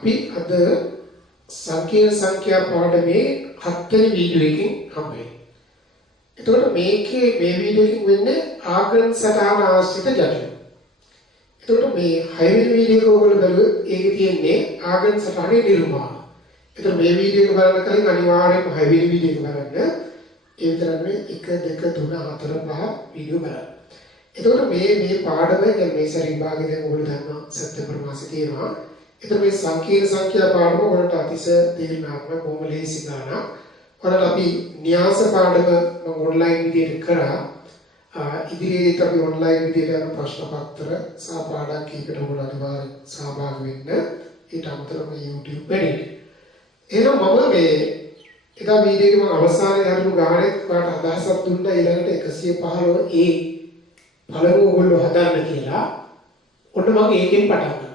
අපි අද සංකීර්ණ සංඛ්‍යා පාඩමේ 7 වෙනි වීඩියෝ එකකින් හම්බෙන්නේ. එතකොට මේකේ මේ වීඩියෝ එකකින් වෙන්නේ ආග්‍රන් සටහන ආශ්‍රිත ජටිල. එතකොට මේ 6 වෙනි වීඩියෝ එක ඔයගොල්ලෝ බලුවොත් ඒකේ තියෙන්නේ ආග්‍රන් සටහනේ නිර්මාණ. එතකොට මේ වීඩියෝ එක බලන්න කලින් අනිවාර්යයෙන්ම 6 වෙනි වීඩියෝ එක බලන්න. ඒ විතරක් නෙවෙයි 1 2 3 4 5 වීඩියෝ බලන්න. එතකොට මේ පාඩම දැන් මේ සැරේ විභාගේ දැන් ඔයගොල්ලෝ දන්නවා සැප්තැම්බර් මාසේ තියෙනවා. එතකොට මේ සංකීර්ණ සංඛ්‍යා පාඩම වලට අතිශය තීරණාත්මක බොහොම ලේසි ගානක්. ඔයාලා අපි න්‍යාස පාඩම මම ඔන්ලයින් විදියට කරා. ඉදිරියේදී අපි ඔන්ලයින් විදියට යන ප්‍රශ්න පත්‍ර සහ පාඩම් කීපකට ඔයාලා අනිවාර්යෙන් සහභාගී වෙන්න. ඊට අමතරව මේ YouTube වැඩි. එහෙනම් මම මේ එදා වීඩියෝ එකේ මම අවසානයේ හරිම ගානේ ඔයාලට අදහසක් දුන්නා ඊළඟට 115 පළමුව ඔයගොල්ලෝ හදන්න කියලා. ඔන්න මම ඒකෙන් පටන් ගන්නවා.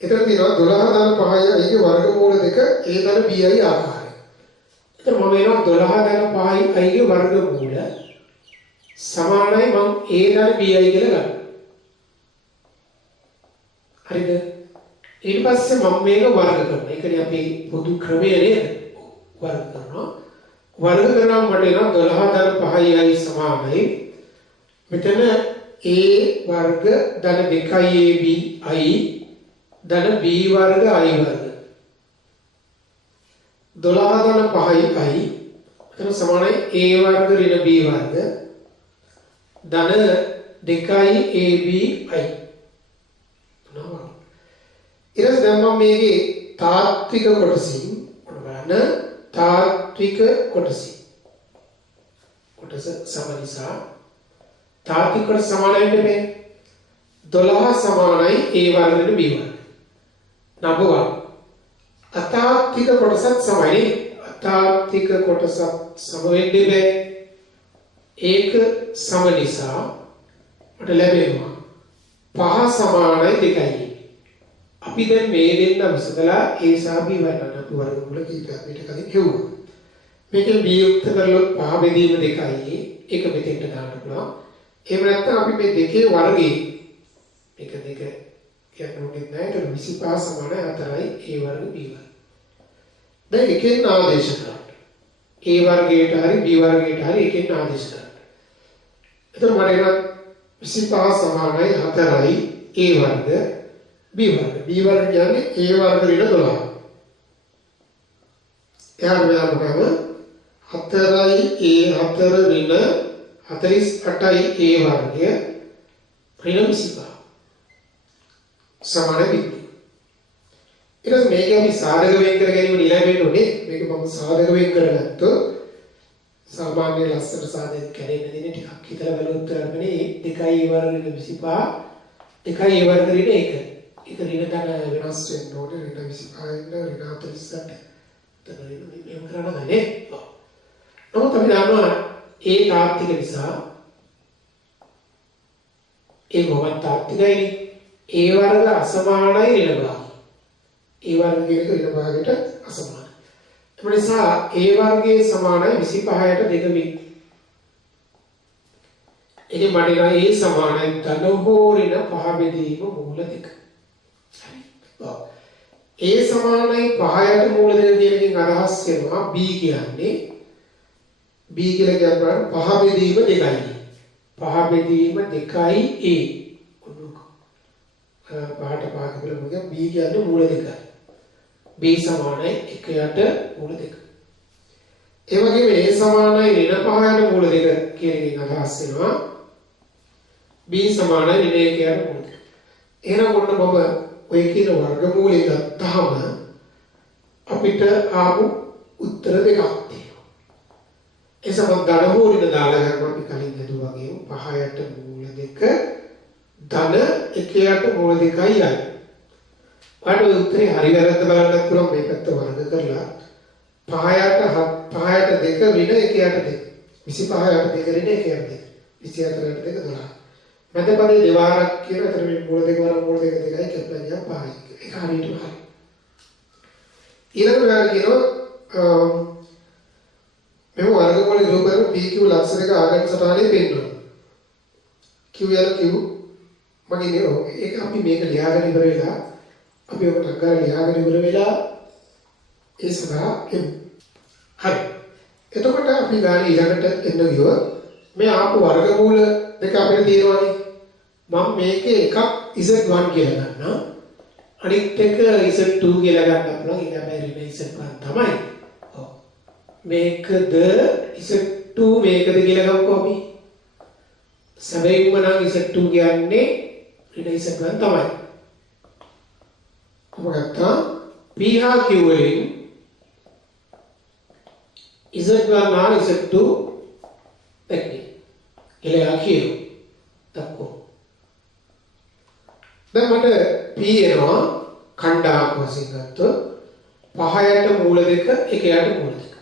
එතන තියෙනවා 12 ධන 5යි අයිගේ වර්ගමූල දෙක a ධන b i ආකාරය. එතන මම එනවා 12 ධන 5යි අයිගේ වර්ගමූල සමානයි මම a ධන b i කියලා ගන්නවා. හරිද? ඊට පස්සේ මම මේක වර්ග කරනවා. ඒ කියන්නේ අපි පොදු ක්‍රමය නේද? වර්ග කරනවා. වර්ග කරනම මට එනවා 12 ධන 5යි අයි සමානයි මෙතන a වර්ග ධන 2යි ab i ධන b වර්ග i වර්ග 12 ධන 5යි i එතන සමානයි a වර්ග ඍණ b වර්ග ධන 2යි ab i නෝ ඊට දැන් මම මේකේ තාත්වික කොටසින් බලන්න තාත්වික කොටස සම නිසා තාත්වික කොටස සමාන වෙන්නේ මේ 12 සමානයි a වර්ගයට b වර්ග නබුවා අතාත්වික කොටසත් සමයි අතාත්වික කොටසත් සම වෙන්නේ බෑ ඒක සම නිසා මට ලැබෙනවා 5 සමානයි 2යි අපි දැන් මේ දෙන්න විසඳලා a සහ b වලට අපි වර්ගමූල කීපයක් පිට කලින් හෙව්වා මේකෙන් b යුක්ත කරලොත් 5 බෙදීම 2යි ඒක මෙතෙන්ට දාන්න පුළුවන් එහෙම නැත්නම් අපි මේ දෙකේ වර්ගයේ මේක දෙක කියන්නෝනේ නැහැ ඒක 25 සමානයි 4යි a වර්ග b වර්ග දැන් එකෙන් ආදේශ කරන්න a වර්ගයට හරි b වර්ගයට හරි එකෙන් ආදේශ කරන්න එතකොට මට එනවා 25 සමානයි 4යි a වර්ග b වර්ග b වර්ග කියන්නේ a වර්ග ඍණ 12 එහාට මෙහාට 4යි a 4 ඍණ 48යි a වර්ගය ඍණ 25 සමාන වෙන්නේ. ඊට මේක අපි සාධක වෙන් කර ගැනීම නිලයි වෙන්න ඕනේ. මේක මම සාධක වෙන් කරගත්තොත් සාමාන්‍ය ලස්සන සාධක කැරෙන්න දෙන්නේ ටිකක් හිතලා බලුවොත් කරන්නේ 2යි a වර්ග ඍණ 25 2යි a වර්ග ඍණ 1. ඒක ඍණ ධන වෙනස් වෙන්න ඕනේ ඍණ 25 ඉඳන් ඍණ 48. එතන මේක කරන්න ගන්නේ. නමුත් අපි දන්නවා ඒ තාත්වික නිසා ඒ මොකක්ද තාත්විකයිනේ a වර්ග අසමානයි ඍණ භාගය. a වර්ගයක ඍණ භාගයට අසමානයි. ඒ නිසා a වර්ගයේ සමානයි 25ට 2 මේ. එනි මඩේන a සමානයි ධන හෝ ඍණ 5 බෙදීම මූල 2. හරි. ඔව්. a සමානයි 5ට මූල 2 කියන එකෙන් අදහස් වෙනවා b කියන්නේ b කියලා කියන්නේ 5 බෙදීම 2යි. 5 බෙදීම 2යි a. පහට පහක කියලා මොකද b කියන්නේ මූල 2යි. b සමානයි 1ට මූල 2. ඒ වගේම a සමානයි ඍණ 5ට මූල 2 කියන එකෙන් අදහස් වෙනවා b සමානයි ඍණ 1ට මූල 2. එහෙනම් ඔන්න බබ ඔය කියන වර්ගමූලය ගත්තාම අපිට ආපු උත්තර දෙකක් තියෙනවා. ඒ සමග ධනමූලික දාලා ගන්න අපි කලින් හදුවා වගේ 5ට මූල 2 ධන 1ට මූල 2යි යයි. ඔයාලට උත්තරේ හරි වැරද්ද බලන්න පුළුවන් මේ පැත්ත වර්ග කරලා 5ට 2 ඍණ 1ට 2 25ට 2 ඍණ 1ට 2 24ට 2 12. මැද පදේ දෙවාරක් කියන අතර මේ මූල 2 වර මූල 2 2යි කැපලා ගියා 5යි. ඒක හරියට හරි. ඊළඟට ඔයාලා කියනවා මේ වර්ගමූල නිරූපණය PQ ලක්ෂණයක ආගම සටහනේ පෙන්වනවා. Q යන Q මගේ නේ ඒක අපි මේක ලියාගෙන ඉවර වෙලා අපි ඔකට අග්ගාර ලියාගෙන ඉවර වෙලා ඒ සඳහා එමු. හරි. එතකොට අපි ගානේ ඊළඟට එන්න ගියොත් මේ ආපු වර්ගමූල දෙක අපිට තියෙනවානේ. මම මේකේ එකක් Z1 කියලා ගන්නවා. අනිත් එක Z2 කියලා ගන්න පුළුවන්. ඒක හැබැයි Z1 තමයි. ඔව්. මේකද Z2 මේකද කියලා ගමුකෝ අපි. සැබවින්ම නම් Z2 කියන්නේ Z1 තමයි. කොහොමද? P හා Q වලින් Z1 හා Z2 දැක්කේ. කියලා කියමු. දක්වමු. දැන් මට P එනවා කණ්ඩායම් වශයෙන් ගත්තොත් 5යට මූල 2 1යට මූල 2.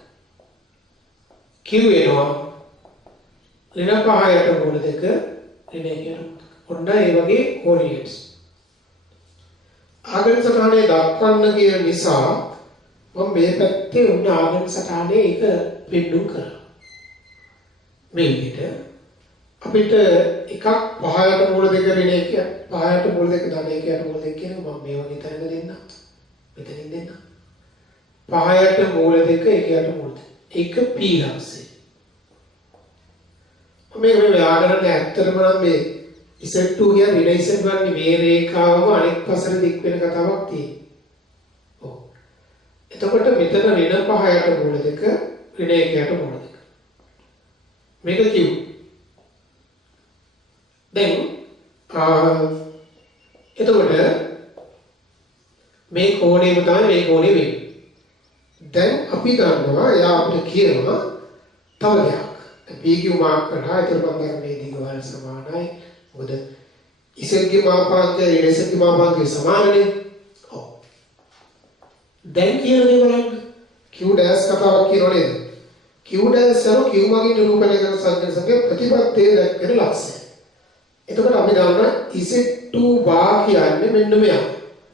Q එනවා ඍණ 5යට මූල 2 ඍණ 1යට. ඔන්න ඒ වගේ කෝඩිනේට්ස්. ආගම සටහනේ දක්වන්න කියන නිසා මම මේ පැත්තේ උන්න ආගම සටහනේ ඒක පෙන්නු කරා. මේ විදිහට අපිට එකක් 5යට මූල 2 ඍණ 1 5යට මූල 2 ධන 1යට මූල 2 කියන මම මේ වගේ තැනක දෙන්නම්. මෙතනින් දෙන්නම්. 5යට මූල 2 1යට මූල 2. ඒක P ලක්ෂය. මේ ව්‍යාකරණ ඇත්තටම නම් මේ Z2 කියන්නේ ඍණ Z1 මේ රේඛාවම අනෙක් පසට දික් වෙන කතාවක් තියෙනවා. ඔව්. එතකොට මෙතන ඍණ 5යට මූල 2 ඍණ 1යට මූල 2. මේක කිව්. දැන් එතකොට මේ කෝණයම තමයි මේ කෝණය වෙන්නේ. දැන් අපි දන්නවා එයා අපිට කියනවා තව දෙයක්. PQ මාක් කරලා ඒතර බංගර මේ දිගවල සමානයි. මොකද ඉසෙල්ගේ මාපාංකය ඍණසෙල්ගේ මාපාංකය සමානනේ. ඔව්. දැන් කියන්නේ බලන්න Q ඩෑෂ් කතාවක් කියනෝ නේද? Q ඩෑෂ් යන Q මගින් නිරූපණය කරන සංකේත සංඛ්‍යා ප්‍රතිපත්තේ දක්වන ලක්ෂය. එතකොට අපි දන්නවා Z2 බා කියන්නේ මෙන්න මෙයා.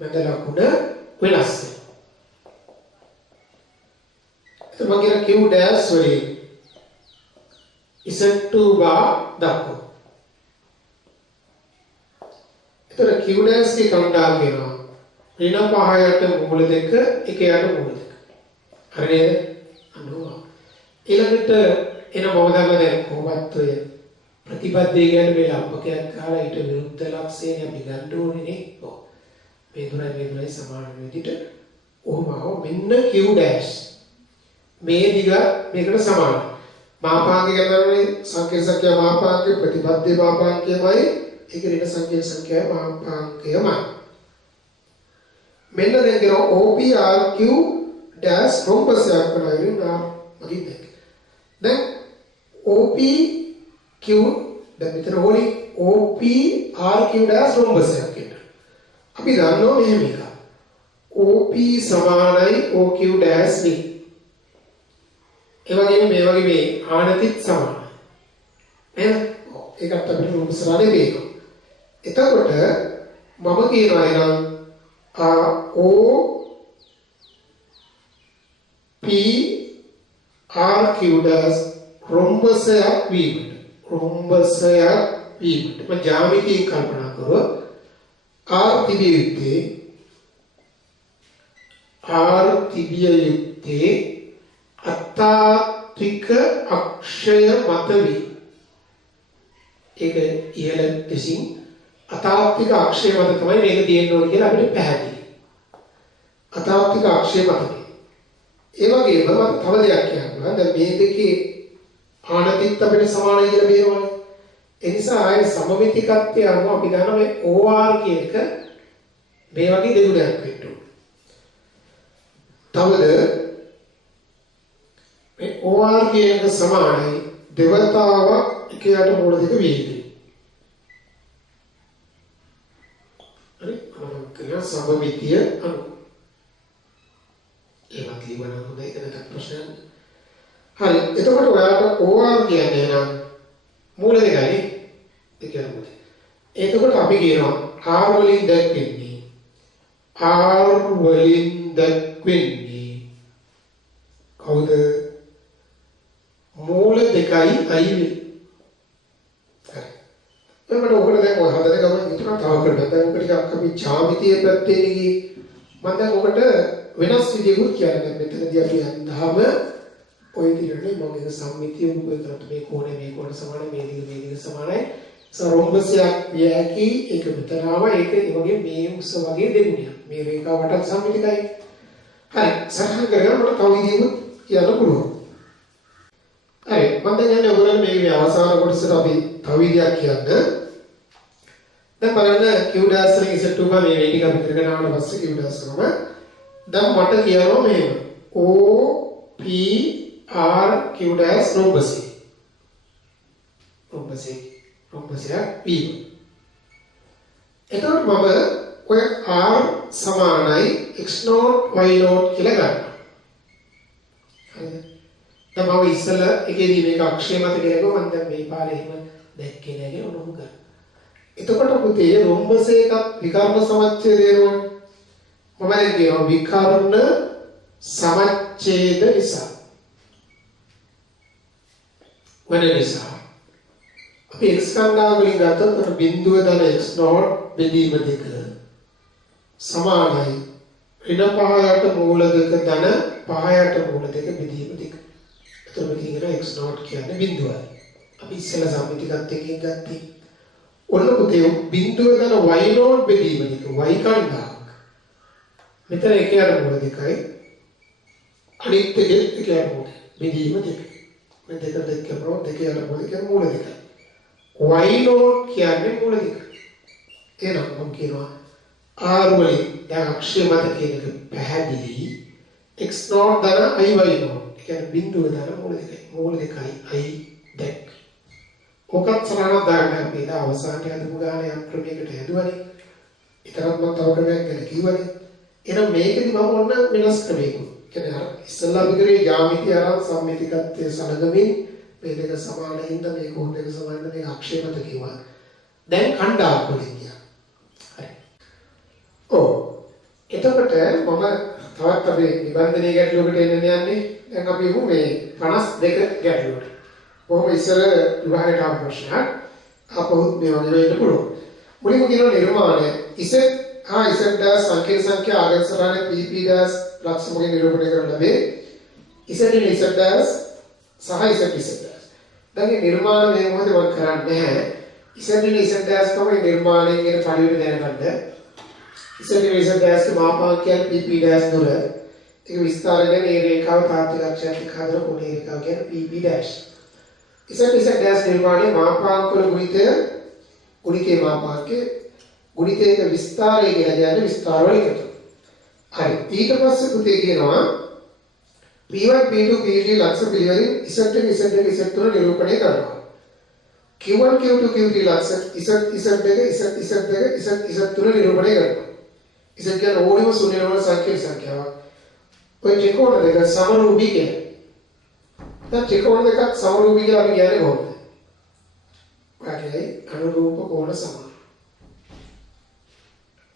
මැද ලකුණ වෙනස්. එතකොට මම කියන Q ඩෑෂ් වලින් Z2 බා දක්වමු. එතකොට Q ඩෑෂ් की කණ්ඩායම් වෙනවා. ඍණ 5යට මූල 2 1යට මූල 2. හරි නේද? අනුවා. ඊළඟට එන මොකදම දැන් කොහොමත් ඔය ප්‍රතිපත්තිය කියන්නේ මේ ලම්බකයක් ගහලා ඊට විරුද්ධ ලක්ෂයෙන් අපි ගන්න ඕනේ නේ. ඔව්. මේ දුරයි සමාන විදිහට ඔහොම මෙන්න Q ඩෑෂ්. මේ දිග මේකට සමානයි. මාපාංක කියන්නේ සංකේත සංඛ්‍යා මාපාංකය ප්‍රතිපත්තිය මාපාංකයමයි ඒක ඍණ සංකේත සංඛ්‍යාවේ මාපාංකයමයි. මෙන්න දැන් කියන OPRQ ඩෑෂ් රොම්බසයක් කරගෙන මගින් දැන් OPQ දැන් මෙතන ඕනි OPRQ ඩෑෂ් රොම්බසයක් කියන. අපි දන්නවා මෙහෙම එකක්. OP සමානයි OQ ඩෑෂ් V. ඒ වගේම මේ වගේ මේ ආනතිත් සමානයි. නේද? ඒකට අපිට රූපසරාලේ වේනවා. එතකොට මම කියනවා එනම් O P R Q dash රොම්බසයක් වීමට. රොම්බසයක් වීමට. මම ජ්‍යාමිතියෙන් කල්පනා කරුවා R තිබිය යුත්තේ අතාත්වික අක්ෂය මත වේ. ඒක ඉහළ දෙසින් අතාත්වික අක්ෂය මත තමයි මේක තියෙන්න ඕනේ කියලා අපිට පැහැදිලි. අතාත්වික අක්ෂය මත. ඒ වගේම මම තව දෙයක් කියන්නවා. දැන් මේ දෙකේ ආනතිත් අපිට සමානයි කියලා බේරවනේ. ඒ නිසා ආයේ සමමිතිකත්වයේ අනුව අපි දන්නවා මේ OR කියන එක මේ වගේ දෙගුණයක් වෙන්න ඕනේ. තවද මේ OR කියන එක සමානයි දෙවතාවක් එකයට මූල දෙක වීදී. හරි? අනන්තය සමමිතිය අනුව. ඒවත් ලියවන හොඳයි එතනට ප්‍රශ්න. හරි. එතකොට ඔයාලට OR කියන්නේ නම් මූල දෙකයි. ඒ කියන්නේ. එතකොට අපි කියනවා R වලින් දැක්වෙන්නේ. R වලින් දැක්වෙන්නේ කවුද? මූල දෙකයි අයි වේ. හරි. එතකොට ඔකට දැන් ඔය හදන ගමන් විතර තව කරලා දැන් ඔකට ටිකක් අපි ඡාමිතිය පැත්තේ ගියේ මම දැන් ඔකට වෙනස් විදිහකුත් කියන්නේ මෙතනදී අපි අන්දාම ඔය විදිහට මම ඒක සම්මිතිය උපයෝග කරලා මේ කෝණය සමානයි මේ දිග සමානයි සරෝම්බසයක් විය හැකි ඒක විතරම ඒක ඒ වගේ මේ උස වගේ දෙන්නේ මේ රේඛාව වටත් සම්මිතිකයි හරි සරහන් කරගෙන මට තව විදිහකුත් කියන්න පුළුවන් හරි මම දැන් යන්නේ ඔයගොල්ලෝ මේ අවසාන කොටසට අපි තව විදිහක් කියන්න දැන් බලන්න Q dash වලින් Z2 ගා මේ ටික අපි කරගෙන ආවට පස්සේ Q dash ගම දැන් මට කියනවා මෙහෙම O P R Q dash රෝම්බසය P එතකොට මම ඔය R සමානයි x0 y0 කියලා ගන්නවා හරිද දැන් මම ඉස්සෙල්ලා එකේදී මේක අක්ෂය මත කියලා මම දැන් මේ පාරේ එහෙම දැක්කේ නැහැ කියලා උනම ගන්නවා එතකොට පුතේ රොම්බස එකක් විකර්ණ සමච්ඡේදය වෙනවනේ මම දැන් කියනවා විකර්ණ සමච්ඡේද නිසා වෙන නිසා අපි x කණ්ඩායම වලින් ගත්තොත් බිඳුව දන x0 බෙදීම දෙක සමානයි ඍණ පහයට මූල දෙක ධන පහයට මූල දෙක බෙදීම දෙක. එතකොට මේක කියන x0 කියන්නේ බිඳුවයි. අපි ඉස්සෙල්ලා සම්මිතිකත් එකකින් ගත්තේ. ඔන්න පුතේ බිඳුව ධන y0 බෙදීම දෙක y කණ්ඩායමක්. මෙතන එකයට මූල දෙකයි අනිත් එකේ එකයට මූල බෙදීම දෙක. මේ දෙක දෙකම දෙකයට මූල දෙක මූල දෙකයි. y0 කියන්නේ මූල දෙක. එහෙනම් මම කියනවා R වලින් දැන් අක්ෂය මත කියන එක පැහැදිලි x0 ධන i y0 කියන්නේ බිඳුව ධන මූල දෙකයි i දැක්. ඔකත් සරලව දාන්න අපි ඉතින් අවසානයේ හදපු ගානේ යම් ක්‍රමයකට හදුවනේ. ඊතරම් මම තව ක්‍රමයක් ගැන කිව්වනේ. එහෙනම් මේකෙදි මම ඔන්න වෙනස් ක්‍රමයකට. කියන්නේ අර ඉස්සල්ලා අපි කරේ යාමිතිය අරන් සම්මිතිකත්වයේ සලගමින් මේ දෙක සමානින්ද මේ කෝණ දෙක සමානින්ද මේ අක්ෂය මත කිව්වා. දැන් කණ්ඩායම් වලින් ගියා. හරි. ඔව්. එතකොට මම තවත් අපි නිබන්ධනීය ගැටලුවකට එන්න යන්නේ. දැන් අපි හිමු මේ 52 ගැටලුවට. කොහොම ඉස්සර විභාගයට ආව ප්‍රශ්නයක් අපහුත් මේ වගේ වෙන්න පුළුවන්. මුලින්ම කියන නිර්මාණය ඉසෙත් ඉසෙත් දාස් සංඛ්‍යා ආගම සරණේ PP දාස් ලක්ෂමගේ නිරූපණය කරන ලැබේ. ඉසෙත් දාස් සහ ඉසෙත් දාස්. දැන් මේ නිර්මාණ මේ මොකද වන් කරන්නේ නැහැ. ඉසෙත් දාස් තමයි නිර්මාණය කියන පරිවිත දැනගන්න. ඉසෙත් දාස් මාපාංකයන් PP දාස් දුර ඒක විස්තරයෙන් මේ රේඛාව තාත්වික අක්ෂරයක් හදන කොටේ රේඛාව කියන්නේ PP දාස්. ඉසෙත් දාස් නිර්මාණය මාපාංක වල ගුණිතේ මාපාංකේ ගුණිතයක විස්තරය කියලා කියන්නේ විස්තර වල එකතු. හරි. ඊට පස්සේ පුතේ කියනවා P1 P2 P3 ලක්ෂ පිළිවෙලින් Z1 තුන නිරූපණය කරනවා. Q1 Q2 Q3 ලක්ෂ Z තුන නිරූපණය කරනවා. Z කියන්නේ ඕනම ශූන්‍ය වල සංඛ්‍යාවක්. ඔය ත්‍රිකෝණ දෙක සමරූපී කියන්නේ. දැන් ත්‍රිකෝණ දෙකක් සමරූපී කියලා අපි කියන්නේ කොහොමද? ඔයගේ අනුරූප කෝණ සමාන.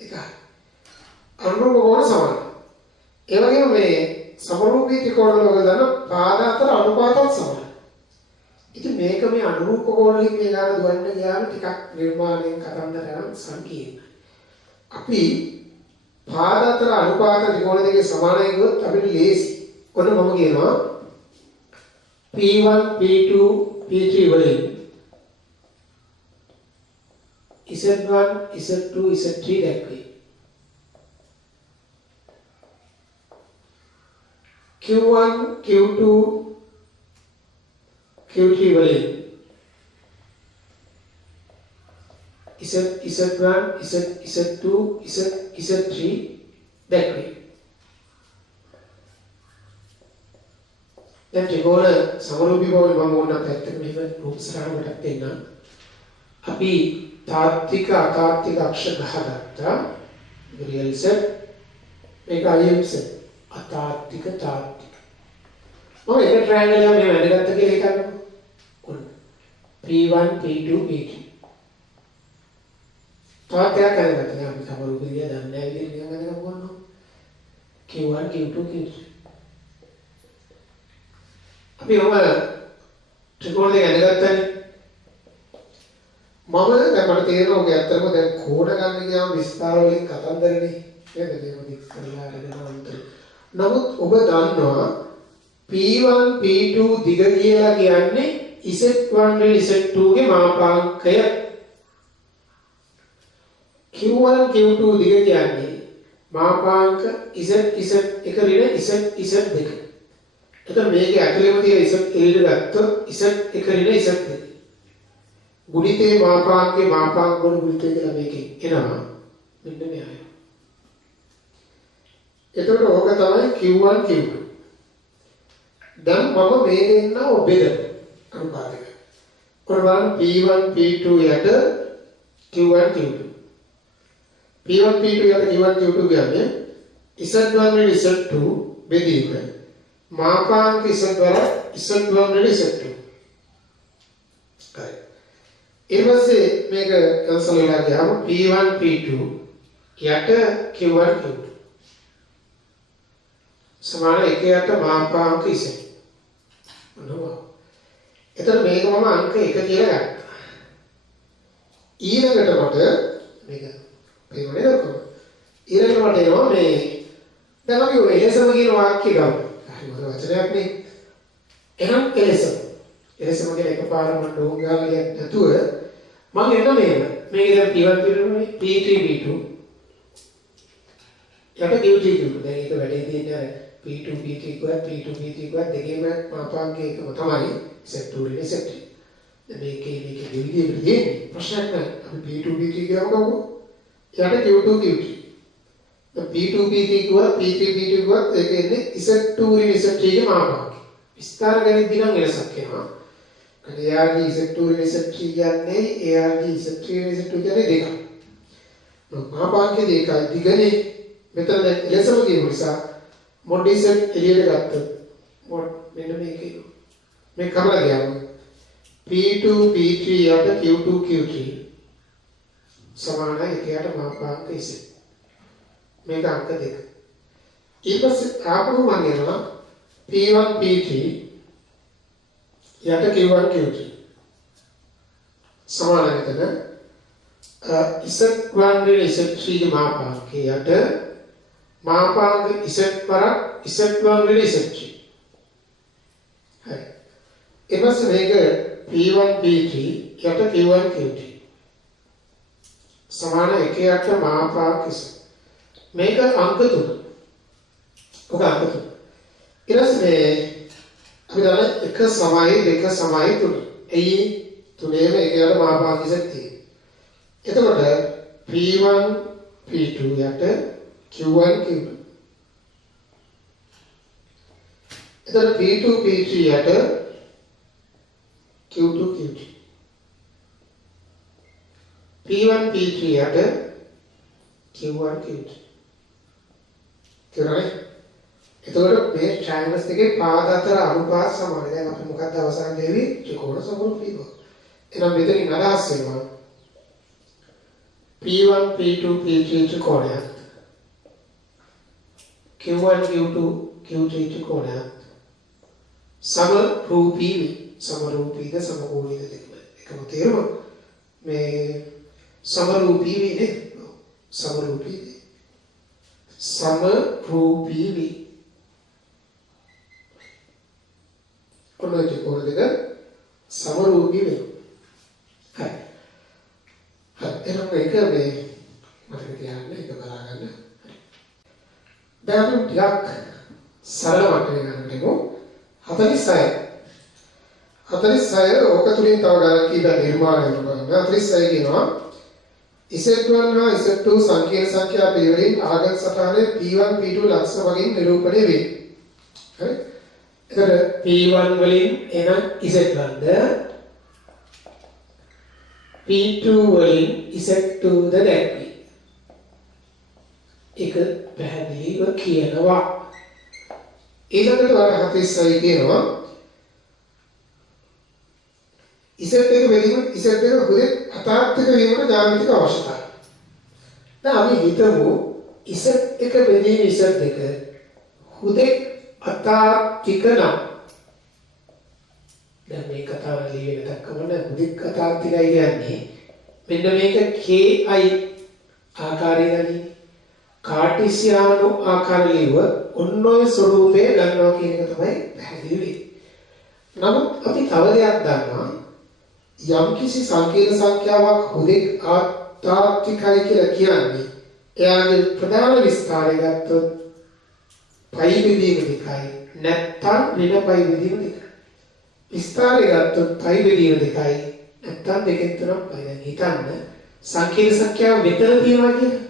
එකයි. අනුරූප කෝණ සමාන. ඒ වගේම මේ සමරූපී ත්‍රිකෝණ වල දාන පාද අතර අනුපාතත් සමානයි. ඉතින් මේක මේ අනුරූප කෝණ වලින් මේ ගාන දුවන්න ගියාම ටිකක් නිර්මාණයෙන් කතන්දර යන සංකීර්ණයි. අපි පාද අතර අනුපාත ත්‍රිකෝණ දෙකේ සමානයි කිව්වොත් අපිට ලේසි. ඔන්න මම කියනවා P1 P2 P3 වලින් Z1 Z2 Z3 දැක්වේ. Q1 Q2 Q3 වලින් Z1 Z2 Z3 දැක්වේ. දැන් ත්‍රිකෝණ සමරූපී බව මම ඕන පැත්තට මෙහෙම රූප සරණකට දෙන්න. අපි තාත්වික අතාත්වික අක්ෂ ගහගත්තා. රියල් සෙට් මේක අයිම් සෙට් අතාත්වික තාත්වික. මම එක ට්‍රයැන්ගල් එකක් මේ වැදගත් කියලා හිතන්නකො. ඔන්න P1 P2 P3. තාත්වික කරගත්තා. අපි සමරූපී දිහා දන්නේ නැහැ විදිහට නිකන් අදගෙන බලනවා. Q1 Q2 Q3. අපි ඔබ ත්‍රිකෝණ දෙක ඇඳගත්තානේ. මම දැන් මට තේරෙනවා ඔක ඇත්තටම දැන් කෝණ ගන්න ගියාම විස්තර වලින් කතන්දරනේ. නේද? මේක දික් කරලා අරගෙන අන්තර. නමුත් ඔබ දන්නවා P1 P2 දිග කියලා කියන්නේ Z1 Z2 ගේ මාපාංකය. Q1 Q2 දිග කියන්නේ මාපාංක Z එක ඍණ Z දෙක. එතකොට මේකේ ඇතුළේම තියෙන Z එළියට ගත්තොත් Z එක ඍණ Z දෙක. ගුණිතේ මාපාංකේ මාපාංක වල ගුණිතේ කියලා මේකේ එනවා. මෙන්න මෙහායි. එතකොට ඕක තමයි Q1 Q2. දැන් මම මේ දෙන්නව බෙදන අනුපාතක. කොරවල් P1 P2 යට Q1 Q2. P1 P2 යට Q1 Q2 කියන්නේ Z1 Z2 බෙදීම මාපාංක Z1 Z2. හරි. ඊට පස්සේ මේක කැන්සල් වෙලා ගියාම P1 P2 යට Q1 Q2 සමාන එකයට මාපාංක Z. මොනවා? එතන මේක මම අංක 1 කියලා ගත්තා. ඊළඟට මට මේක පේන්නේ නැතුව. ඊළඟට මට එනවා මේ දැන් අපි ඔය එලෙසම කියන වාක්‍ය ගමු. හරි මොකද වචනයක් නේ. එහෙනම් එලෙසම කියලා එකපාරම ඩෝන් ගාලා ගියත් නැතුව මම එන්න මේක දැන් P1 P2 P3 P2 යට Q3 Q2 දැන් ඒක වැඩේ තියෙන්නේ P2 P3 කුවත් P2 P3 කුවත් දෙකේම මාපාංකය එකම තමයි Z2 නේ Z3. දැන් මේකේ විවිධ දෙන්නේ ප්‍රශ්නයක් නැහැ. අපි P2 P3 කියලාම ගමු. යට Q2 Q3. දැන් P2 P3 කුවත් P3 P2 කුවත් ඒක එන්නේ Z2 නේ Z3 ගේ මාපාංකය. විස්තර ගණිත දිනම් වෙනසක් එනවා. ARG Z2 නේ Z3 කියන්නේ ARG Z3 නේ Z2 කියන්නේ දෙක. මාපාංකය දෙකයි දිගනේ මෙතන දැන් එලෙසම කියමු නිසා මොඩ් Z එළියට ගත්තොත් මොඩ් මෙන්න මේකේ මේ කරලා ගියාම P2 P3 යට Q2 Q3 සමානයි එකයට මාපාංක Z. මේක අංක 2. ඊට පස්සේ ආපහු මම යනවා P1 P3 යට Q1 Q3 සමානයි මෙතන Z1 නේ Z3 ගේ මාපාංකය යට මාපාංක Z වරක් Z1 නේ Z3. හරි. ඊපස්සේ මේක P1 P3 යට Q1 Q3 සමාන එකයට මාපාංක Z. මේක අංක 3. ඔක අංක 3. ඊළඟට අපි දන්න 1 සමයි 2 සමයි 3. එයි තුනේම එකයට මාපාංක Z තියෙනවා. එතකොට P1 P2 යට Q1 Q2. එතකොට P2 P3 යට Q2 Q3. P1 P3 යට Q1 Q3. කරන්නේ. එතකොට මේ ට්‍රයැන්ගල්ස් දෙකේ පාද අතර අනුපාත සමානයි. දැන් අපි මොකක්ද අවසානයේදී දෙවි ත්‍රිකෝණ සමරුපීව. එහෙනම් මෙතනින් අදහස් වෙනවා P1 P2 P3 ත්‍රිකෝණයක් Q1 Q2 Q3 ත්‍රිකෝණයක් සමරූපීද සමකෝණීද දෙකම එකම තේරුම මේ සමරූපී නේ සමරූපී කොහොමද ත්‍රිකෝණ දෙක සමරූපී වෙනවා. හරි. එහෙනම් මේක මේ මතක තියාගන්න ඒක බලා ගන්න. දැන් අපි ටිකක් සරල මට්ටමේ ගන්නට යමු. 46 ඕක තුලින් තව ගණන් කීපයක් නිර්මාණය වෙනවා. 46 කියනවා Z1 හා Z2 සංකීර්ණ සංඛ්‍යා පිළිවෙලින් ආගම සටහනේ P1 P2 ලක්ෂණ වලින් නිරූපණය වේ. හරි. එතකොට P1 වලින් එන Z1ද P2 වලින් Z2ද දැක්වි. ඒක පැහැදිලිව කියනවා. ඊළඟට 46 කියනවා Z එක බැලීම Z එක හුදේ අතාර්ථක වීමට ජාමිතික අවශ්‍යතාවය. දැන් අපි හිතමු Z එක බැලීම Z දෙක හුදේ අතාර්ථික නම් දැන් මේ කතාව ලියවෙන දක්වන හුදෙක් අතාර්ථිකයි කියන්නේ මෙන්න මේක KI ආකාරයේදී කාටිසියානු ආකාරලිව ඔන්නෝය ස්වරූපය ගන්නවා කියන එක තමයි පැහැදිලි වෙන්නේ. නමුත් අපි තව දෙයක් දන්නවා යම්කිසි සංකීර්ණ සංඛ්‍යාවක් හුදෙක් ආත්තාත්විකයි කියලා කියන්නේ එයාගේ ප්‍රධාන විස්තරය ගත්තොත් පයි බෙදීම දෙකයි නැත්තම් ඍණ පයි බෙදීම දෙකයි. විස්තරය ගත්තොත් පයි බෙදීම දෙකයි නැත්තම් දෙකෙන් තුනක් පයි. දැන් හිතන්න සංකීර්ණ සංඛ්‍යාව මෙතන තියෙනවා කියලා.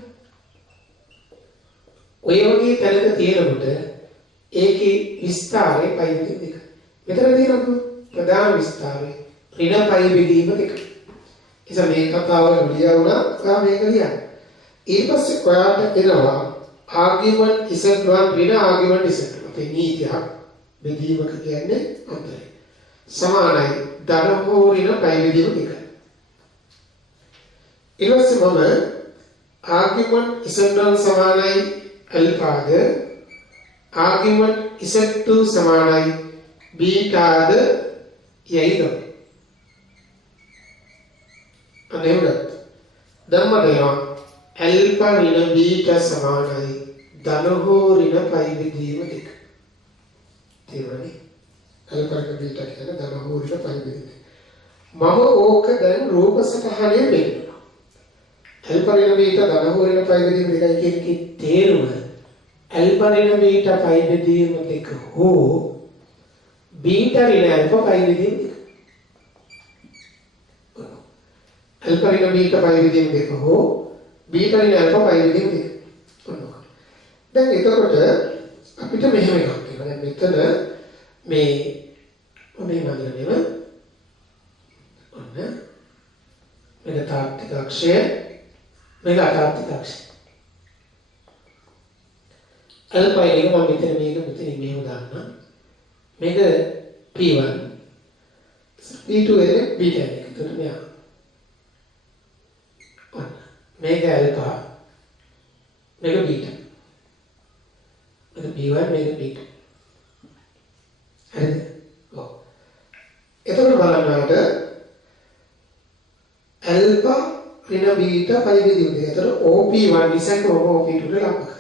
ඔය වගේ තැනක තියෙනකොට ඒකේ විස්තරය පයි බෙදීම දෙකයි. මෙතන තියෙනවා ප්‍රධාන විස්තරය ඍණ පයි බෙදීම දෙකයි. ඉතින් මේ කතාව ලියා වුණා ඔයා මේක ලියන්න. ඊට පස්සේ ඔයාට එනවා ආගියුමන්ට් Z1 ඍණ ආගියුමන්ට් Z2. අපේ නීතියක් බෙදීමක කියන්නේ අන්තරය. සමානයි ධන හෝ ඍණ පයි බෙදීම දෙකයි. ඊට පස්සේ මම ආගියුමන්ට් Z1 සමානයි ඇල්ෆාද ආගියුමන්ට් Z2 සමානයි බීටාද යයිද අනේවද ධම්මදේවා ඇල්ෆා ඍණ බීටා සමානයි ධන හෝ ඍණ පයි බෙදීම දෙක. තේරුණානේ? ඇල්ෆා ඍණ බීටා කියන ධන හෝ ඍණ පයි බෙදීම. මම ඕක දැන් රූප සටහනේ වෙන්නවා. ඇල්ෆා ඍණ බීටා ධන හෝ ඍණ පයි බෙදීම දෙකයි කියන එකේ තේරුම ඇල්ෆා ඍණ බීටා පයි බෙදීම දෙක හෝ බීටා ඍණ ඇල්ෆා පයි බෙදීම දෙක. ඇල්ෆා ඍණ බීටා පයි බෙදීම දෙක හෝ බීටා ඍණ ඇල්ෆා පයි බෙදීම දෙක. දැන් එතකොට අපිට මෙහෙම එකක් තියෙනවා. දැන් මෙතන මේ මන්දිරේම ඔන්න මේක තාත්වික අක්ෂය මේක අතාත්වික අක්ෂය. ඇල්ෆා එක මම මෙතන මෙතනින් මෙහෙම දාන්නම්. මේක P1 P2 එකේ බීටා එක. එතකොට මෙයා මේක ඇල්ෆා මේක බීටා. මේක B1 මේක B2. හරිද? ඔව්. එතකොට බලන්නට ඇල්ෆා ඍණ බීටා පයි බෙදීම දෙක. එතකොට OP1 ඉස්සෙල්ට OP2 ට ලබ කරනවා.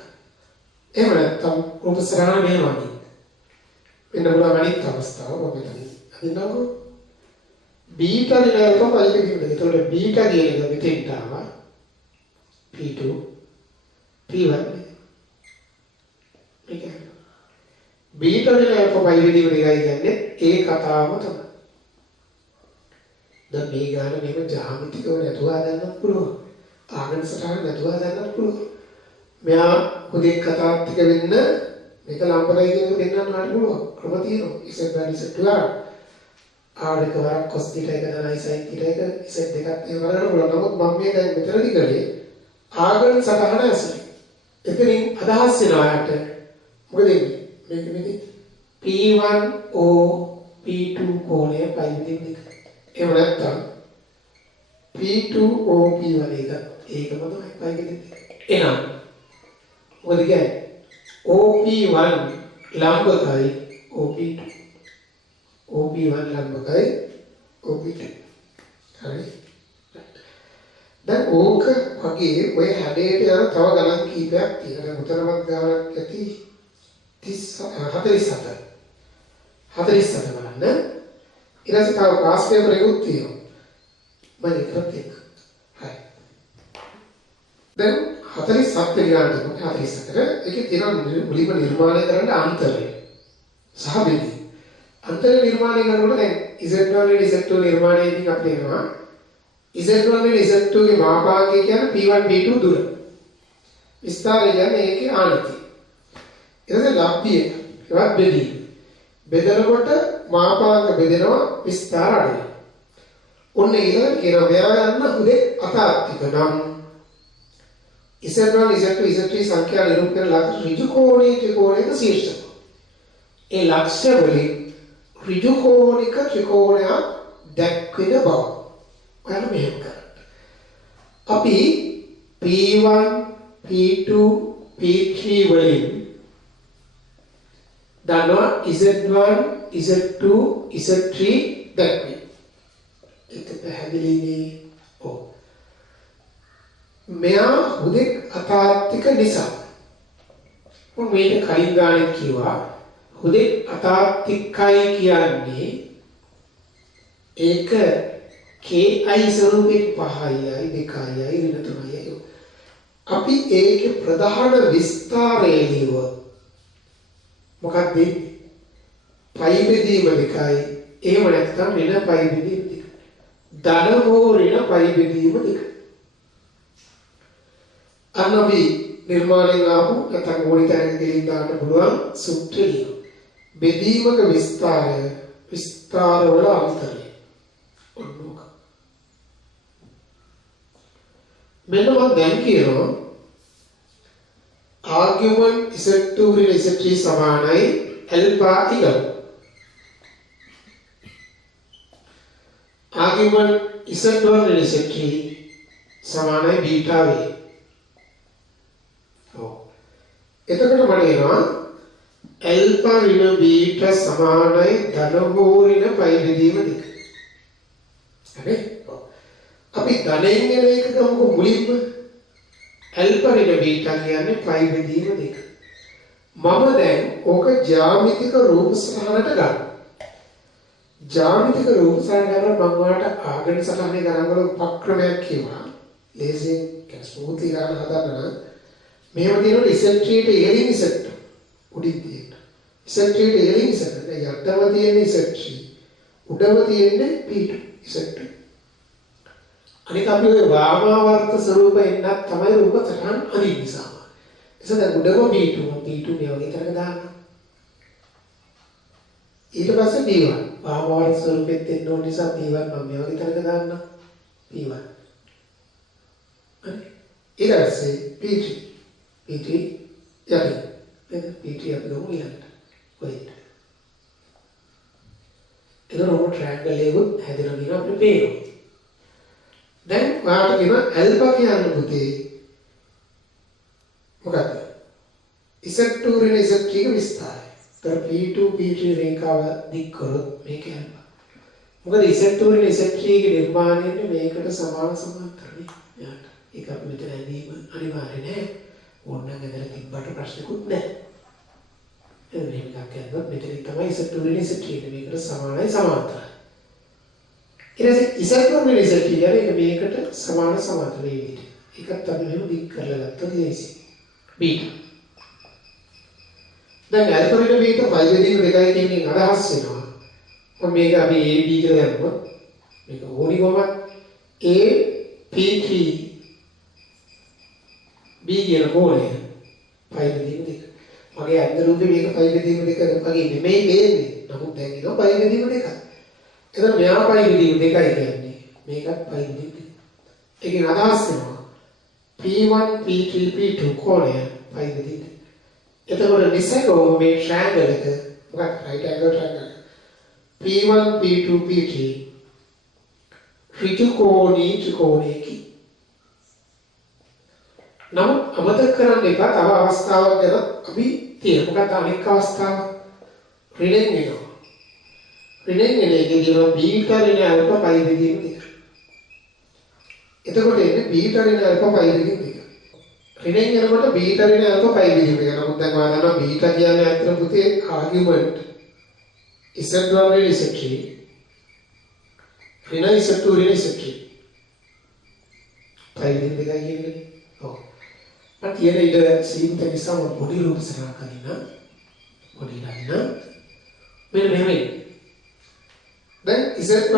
එහෙම නැත්නම් රූප සරණ මෙහෙම වගේ. වෙන පුළුවන් අනිත් අවස්ථාව මම මෙතන අදින්නකෝ. බීටා ඍණ ඇල්ෆා පයි බෙදීම දෙක. එතකොට බීටා කියන එක මෙතෙන්ට ආවා. P2 P1 මේක බීටා ඍණ ඇල්ෆා පයි බෙදීම දෙකයි කියන්නේ ඒ කතාවම තමයි. දැන් මේ ගාන මේක ජ්‍යාමිතිකව නැතුව හදන්නත් පුළුවන්. ආගම සටහන නැතුව හදන්නත් පුළුවන්. මෙයා හුදෙක් කතාත්තික වෙන්න මේක ලම්බරයි කියන එක දෙන්නත් පුළුවන්. ක්‍රම තියෙනවා. ඉසෙත් බැලිසෙත් තුලා ආඩක වරක් කොස් θ එක දනයි sin θ එක ඉසෙත් දෙකක් තියෙන බලන්න පුළුවන්. නමුත් මම මේ දැන් මෙතනදී කරේ ආගම සටහන ඇසුරින්. එතනින් අදහස් වෙනවා යට. මොකද මේක මෙතන P1 O P2 කෝණය පයි බෙදීම දෙක. එහෙම නැත්නම් P2 O P1 එක ඒකම තමයි පයි බෙදීම දෙක. එහෙනම් මොකද කියන්නේ OP1 ලම්බකයි OP2 OP1 ලම්බකයි OP2 හරි. දැන් ඕක වගේ ඔය හැඩයට යන තව ගණන් කීපයක් තියෙනවා. උතරමත් ගානක් ඇති 47 බලන්න. ඊට පස්සේ තව ක්ලාස් පේපර් එකකුත් තියෙනවා. මම ඒකට තියෙනවා. හරි. දැන් 47 ගානට 47ට ඒකේ තියෙන මුලින්ම නිර්මාණය කරන්න අන්තරය සහ බෙදීම. අන්තරය නිර්මාණය කරනකොට දැන් Z1 වලින් Z2 නිර්මාණයකින් අපිට එනවා Z1 වලින් Z2 ගේ මාපාංකය කියන්නේ P1 P2 දුර. විස්තරය කියන්නේ ඒකේ ආනතිය. ඊට පස්සේ ලබ්ධිය ඒවත් බෙදීම. බෙදනකොට මාපාංක බෙදෙනවා විස්තර අඩුයි. ඔන්න ඊළඟ කියන මෙයා යන්න උදේ අතාත්තික නම් Z1 Z2 Z3 සංඛ්‍යා නිරූපණය ලක්ෂ ඍජු කෝණීය ත්‍රිකෝණයක ශීර්ෂක. ඒ ලක්ෂ්‍ය වලින් ඍජු කෝණික ත්‍රිකෝණයක් දැක්වෙන බව. ඔයාලා මෙහෙම කරන්න. අපි P1 P2 P3 වලින් දන්නවා Z1 Z2 Z3 දැක්වේ. ඒක පැහැදිලිනේ. ඔව්. මෙයා හුදෙක් අතාත්තික නිසා මම මේක කලින් ගානෙත් කිව්වා හුදෙක් අතාත්තිකයි කියන්නේ ඒක KI ස්වරූපේ 5යි 2යි ඍණ 3යි. අපි ඒකේ ප්‍රධාන විස්තරය ලියුවොත් මොකක්ද වෙන්නේ? පයි බෙදීම 2යි. එහෙම නැත්නම් ඍණ පයි බෙදීම 2. ධන හෝ ඍණ පයි බෙදීම 2. අනවි නිර්මාණයෙන් ආපු නැත්නම් ඕනි තැනක දෙලින් දාන්න පුළුවන් සූත්‍රය. බෙදීමක විස්තර වල අන්තරය. ඔන්නෝක. මෙන්න මම දැන් කියනවා argument Z2 ඍණ Z3 සමානයි alpha ඉගල. argument Z1 ඍණ Z3 සමානයි beta වේ. එතකොට මට එනවා alpha ඍණ beta සමානයි ධන හෝ ඍණ පයි බෙදීම 2. හරි? අපි ධනෙන් එන එක ගමුකෝ මුලින්ම. alpha ඍණ beta කියන්නේ පයි බෙදීම 2. මම දැන් ඕක ජ්‍යාමිතික රූප සටහනට ගන්න. ජ්‍යාමිතික රූප සටහන ගන්න මම ඔයාලට ආගම සටහනේ ගණන් වල උපක්‍රමයක් කියනවා. ලේසියෙන් ස්මූත්ලි ගන්න හදන්න. මේව තියෙනවා Z3 ට ඉහළින් Z2 උඩින් තියෙන. Z3 ට ඉහළින් Z2. දැන් යටම තියෙන්නේ Z3. උඩම තියෙන්නේ P2 Z2. අනික අපි ඔය වාමාවර්ත ස්වරූප එන්නත් තමයි රූප සටහන් අදින්න සාමාන්‍ය. එතන දැන් උඩම P2 මේ වගේ තරක දාන්න. ඊට පස්සේ P1 වාමාවර්ත ස්වරූපෙත් එන්න ඕන නිසා P1 මම මේ වගේ තරක දාන්න. P1. හරි. ඊට පස්සේ P3 P3 යටි. නේද? P3 අපි ගමු ඊළඟට. wait. ඒක රෝම ට්‍රයැන්ගල් එකක් හැදෙනවා කියන අපිට පේනවා. දැන් ඔයාලට කියන ඇල්ෆා කියන්නේ පුතේ මොකක්ද? Z2 ඍණ Z3 ක විස්තරය. තර P2 P3 රේඛාව දික් කරොත් මේක ඇල්ෆා. මොකද Z2 ඍණ Z3 ගේ නිර්මාණයන්නේ මේකට සමාන්තරනේ. යාට. ඒක අපි මෙතන ඇදීම අනිවාර්ය නෑ. ඕනනම් ඇදලා තිබ්බට ප්‍රශ්නකුත් නැහැ. එහෙනම් මේකක් ඇද්දොත් මෙතන තමයි Z2 ඍණ Z3 මේකට සමානයි සමාන්තරයි. ඊට පස්සේ Z1 ඍණ Z3 කියන්නේ මේකට සමාන සමාන්තර මේ විදිහට. ඒකත් අපි මෙහෙම දික් කරලා ගත්තොත් ලේසි. බීටා. දැන් ඇල්ෆා ඍණ බීටා පයි බෙදීම 2යි කියමින් අදහස් වෙනවා. මම මේක අපි AB කියලා දැම්මොත් මේක ඕනි කොහොමද? A P3 B කියන කෝණය පයි බෙදීම 2. මගේ අන්ත රූපේ මේක පයි බෙදීම 2 වගේ නෙමෙයි වෙන්නේ. නමුත් දැන් ඉනවා පයි බෙදීම 2. එතන මෙයා පයි බෙදීම 2යි කියන්නේ. මේකත් පයි බෙදීම 2. ඒකෙන් අදහස් වෙනවා P1 P3 P2 කෝණය පයි බෙදීම 2. එතකොට නිසකව මේ ට්‍රයැන්ගල් එක මොකක්ද? Right angle triangle. P1 P2 P3 ත්‍රිකෝණී ත්‍රිකෝණයකි. නම් අමතක කරන්න එපා. තව අවස්ථාවක් ගැන අපි තියෙන. මොකක්ද අනෙක් අවස්ථාව? ඍණෙන් එනවා. ඍණෙන් එන එකේ දින බීටා ඍණ අල්ෆා පයි බෙදීම 2. එතකොට එන්නේ බීටා ඍණ අල්ෆා පයි බෙදීම 2. ඍණෙන් එනකොට බීටා ඍණ අල්ෆා පයි බෙදීම 2. නමුත් දැන් ඔයාලා දන්නවා බීටා කියන්නේ අතර පුතේ ආගියුමන්ට් Z1 ඍණ Z3 ඍණ Z2 ඍණ Z3 පයි බෙදීම 2 කියන්නේ. ඔව්. මම කියන ඉත සීමිත නිසා මම පොඩි රූප සටහනක් අදින්න. පොඩි ළඟ මෙන්න මෙහෙම. දැන් Z1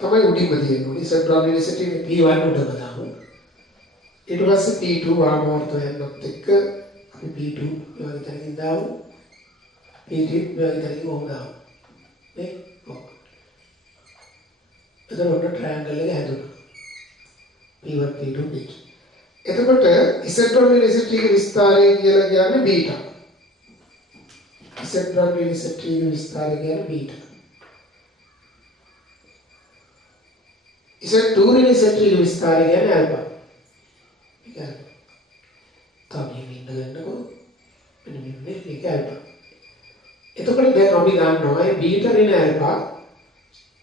තමයි උඩින්ම තියෙන්නේ. Z1 නේ Z3 P1 උඩම දාමු. ඊට පස්සේ P2 වාමාවර්තයන්වත් එක්ක අපි P2 මේ වගේ තැනකින් දාමු. P3 මේ වගේ තැනකින් ඕම දාමු. නේ? ඔව්. එතකොට ට්‍රයැන්ගල් එක හැදුණා. P1 P2 P3. එතකොට Z1 ඍණ Z3 ගේ විස්තරය කියලා කියන්නේ බීටා. Z1 ඍණ Z3 ගේ විස්තරය කියන්නේ බීටා. Z2 ඍණ Z3 ගේ විස්තරය කියන්නේ ඇල්ෆා. ඒක තමයි ඉන්න ගන්නකො. මෙන්න මේක ඇල්ෆා. එතකොට දැන් අපි ගන්නවා මේ බීටා ඍණ ඇල්ෆා.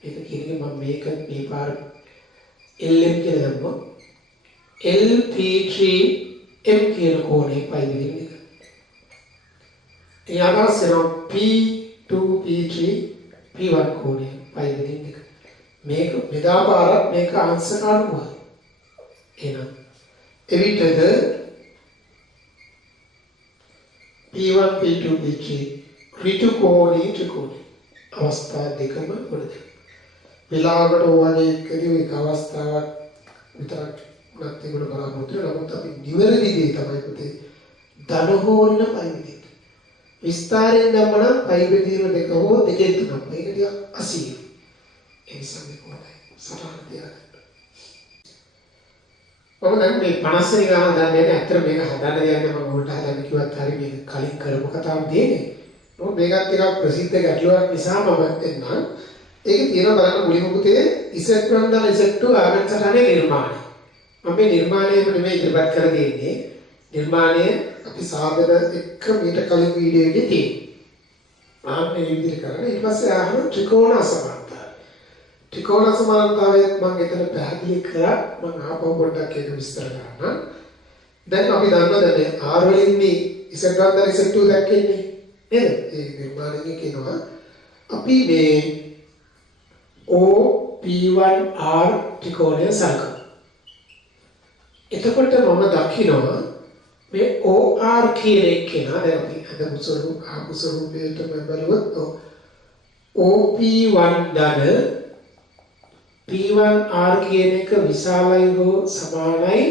මේක කියන්නේ මම මේක මේ පාර LM කියලා ගන්නවා. LP3M කියන කෝණය පයි බෙදීම 2. ඒ අදහස් වෙනවා P2 P3 P1 කෝණය පයි බෙදින් එක. මේක බෙදාපාරක් මේක අංශක අණුවයි. එහෙනම් එවිටද P1 P2 P3 ඍතු කෝණී ත්‍රිකෝණී අවස්ථා දෙකම වලදී විලාවට ඕවගේ එකදී එක අවස්ථාවක් විතරක් උනත් ඒකට බලාපොරොත්තු වෙනවා. නමුත් අපි නිවැරදි දේ තමයි පුතේ ධන හෝන්න පයිවිදි. විස්තරයෙන් ගමන පයිවිදීම දෙක හෝ දෙකෙන් තුනක්. මේක ටික 80. ඒ නිසා මේක හොඳයි. සටහන තියාගන්න. මම දැන් මේ 50 ගාන දන්නේ නැහැ. ඇත්තට මේක හදන්න දෙන්නේ මම උන්ට හදන්න කිව්වත් හරි මේක කලින් කරපු කතාවක් දෙන්නේ. මොකද මේකත් ටිකක් ප්‍රසිද්ධ ගැටලුවක් නිසා මම එන්නම්. ඒක තියෙනවා බලන්න මුලින්ම පුතේ Z1 දල Z2 ආගම සටහනේ නිර්මාණය. මම මේ නිර්මාණයම නෙමෙයි ඉදිරිපත් කර දෙන්නේ. නිර්මාණය අපි සාධන එක්ක මීට කලින් වීඩියෝ එකේ තියෙනවා. ආන්නේ විදිහට කරගෙන ඊට පස්සේ ආහන ත්‍රිකෝණ අසමානතාවය. ත්‍රිකෝණ අසමානතාවයත් මම එතන පැහැදිලි කරා. මම ආපහු පොඩ්ඩක් ඒක විස්තර කරන්න. දැන් අපි දන්නවා දැන් R වලින් මේ Z1 දල Z2 දැක්කේ නේද? ඒ නිර්මාණයේ කියනවා අපි මේ OP1R ත්‍රිකෝණය සලකමු. එතකොට මම දකිනවා මේ OR කියන එකේනා දැන් අපි අද මුසරුපේටම බලුවොත් OP1 ධන P1R කියන එක විශාලයි හෝ සමානයි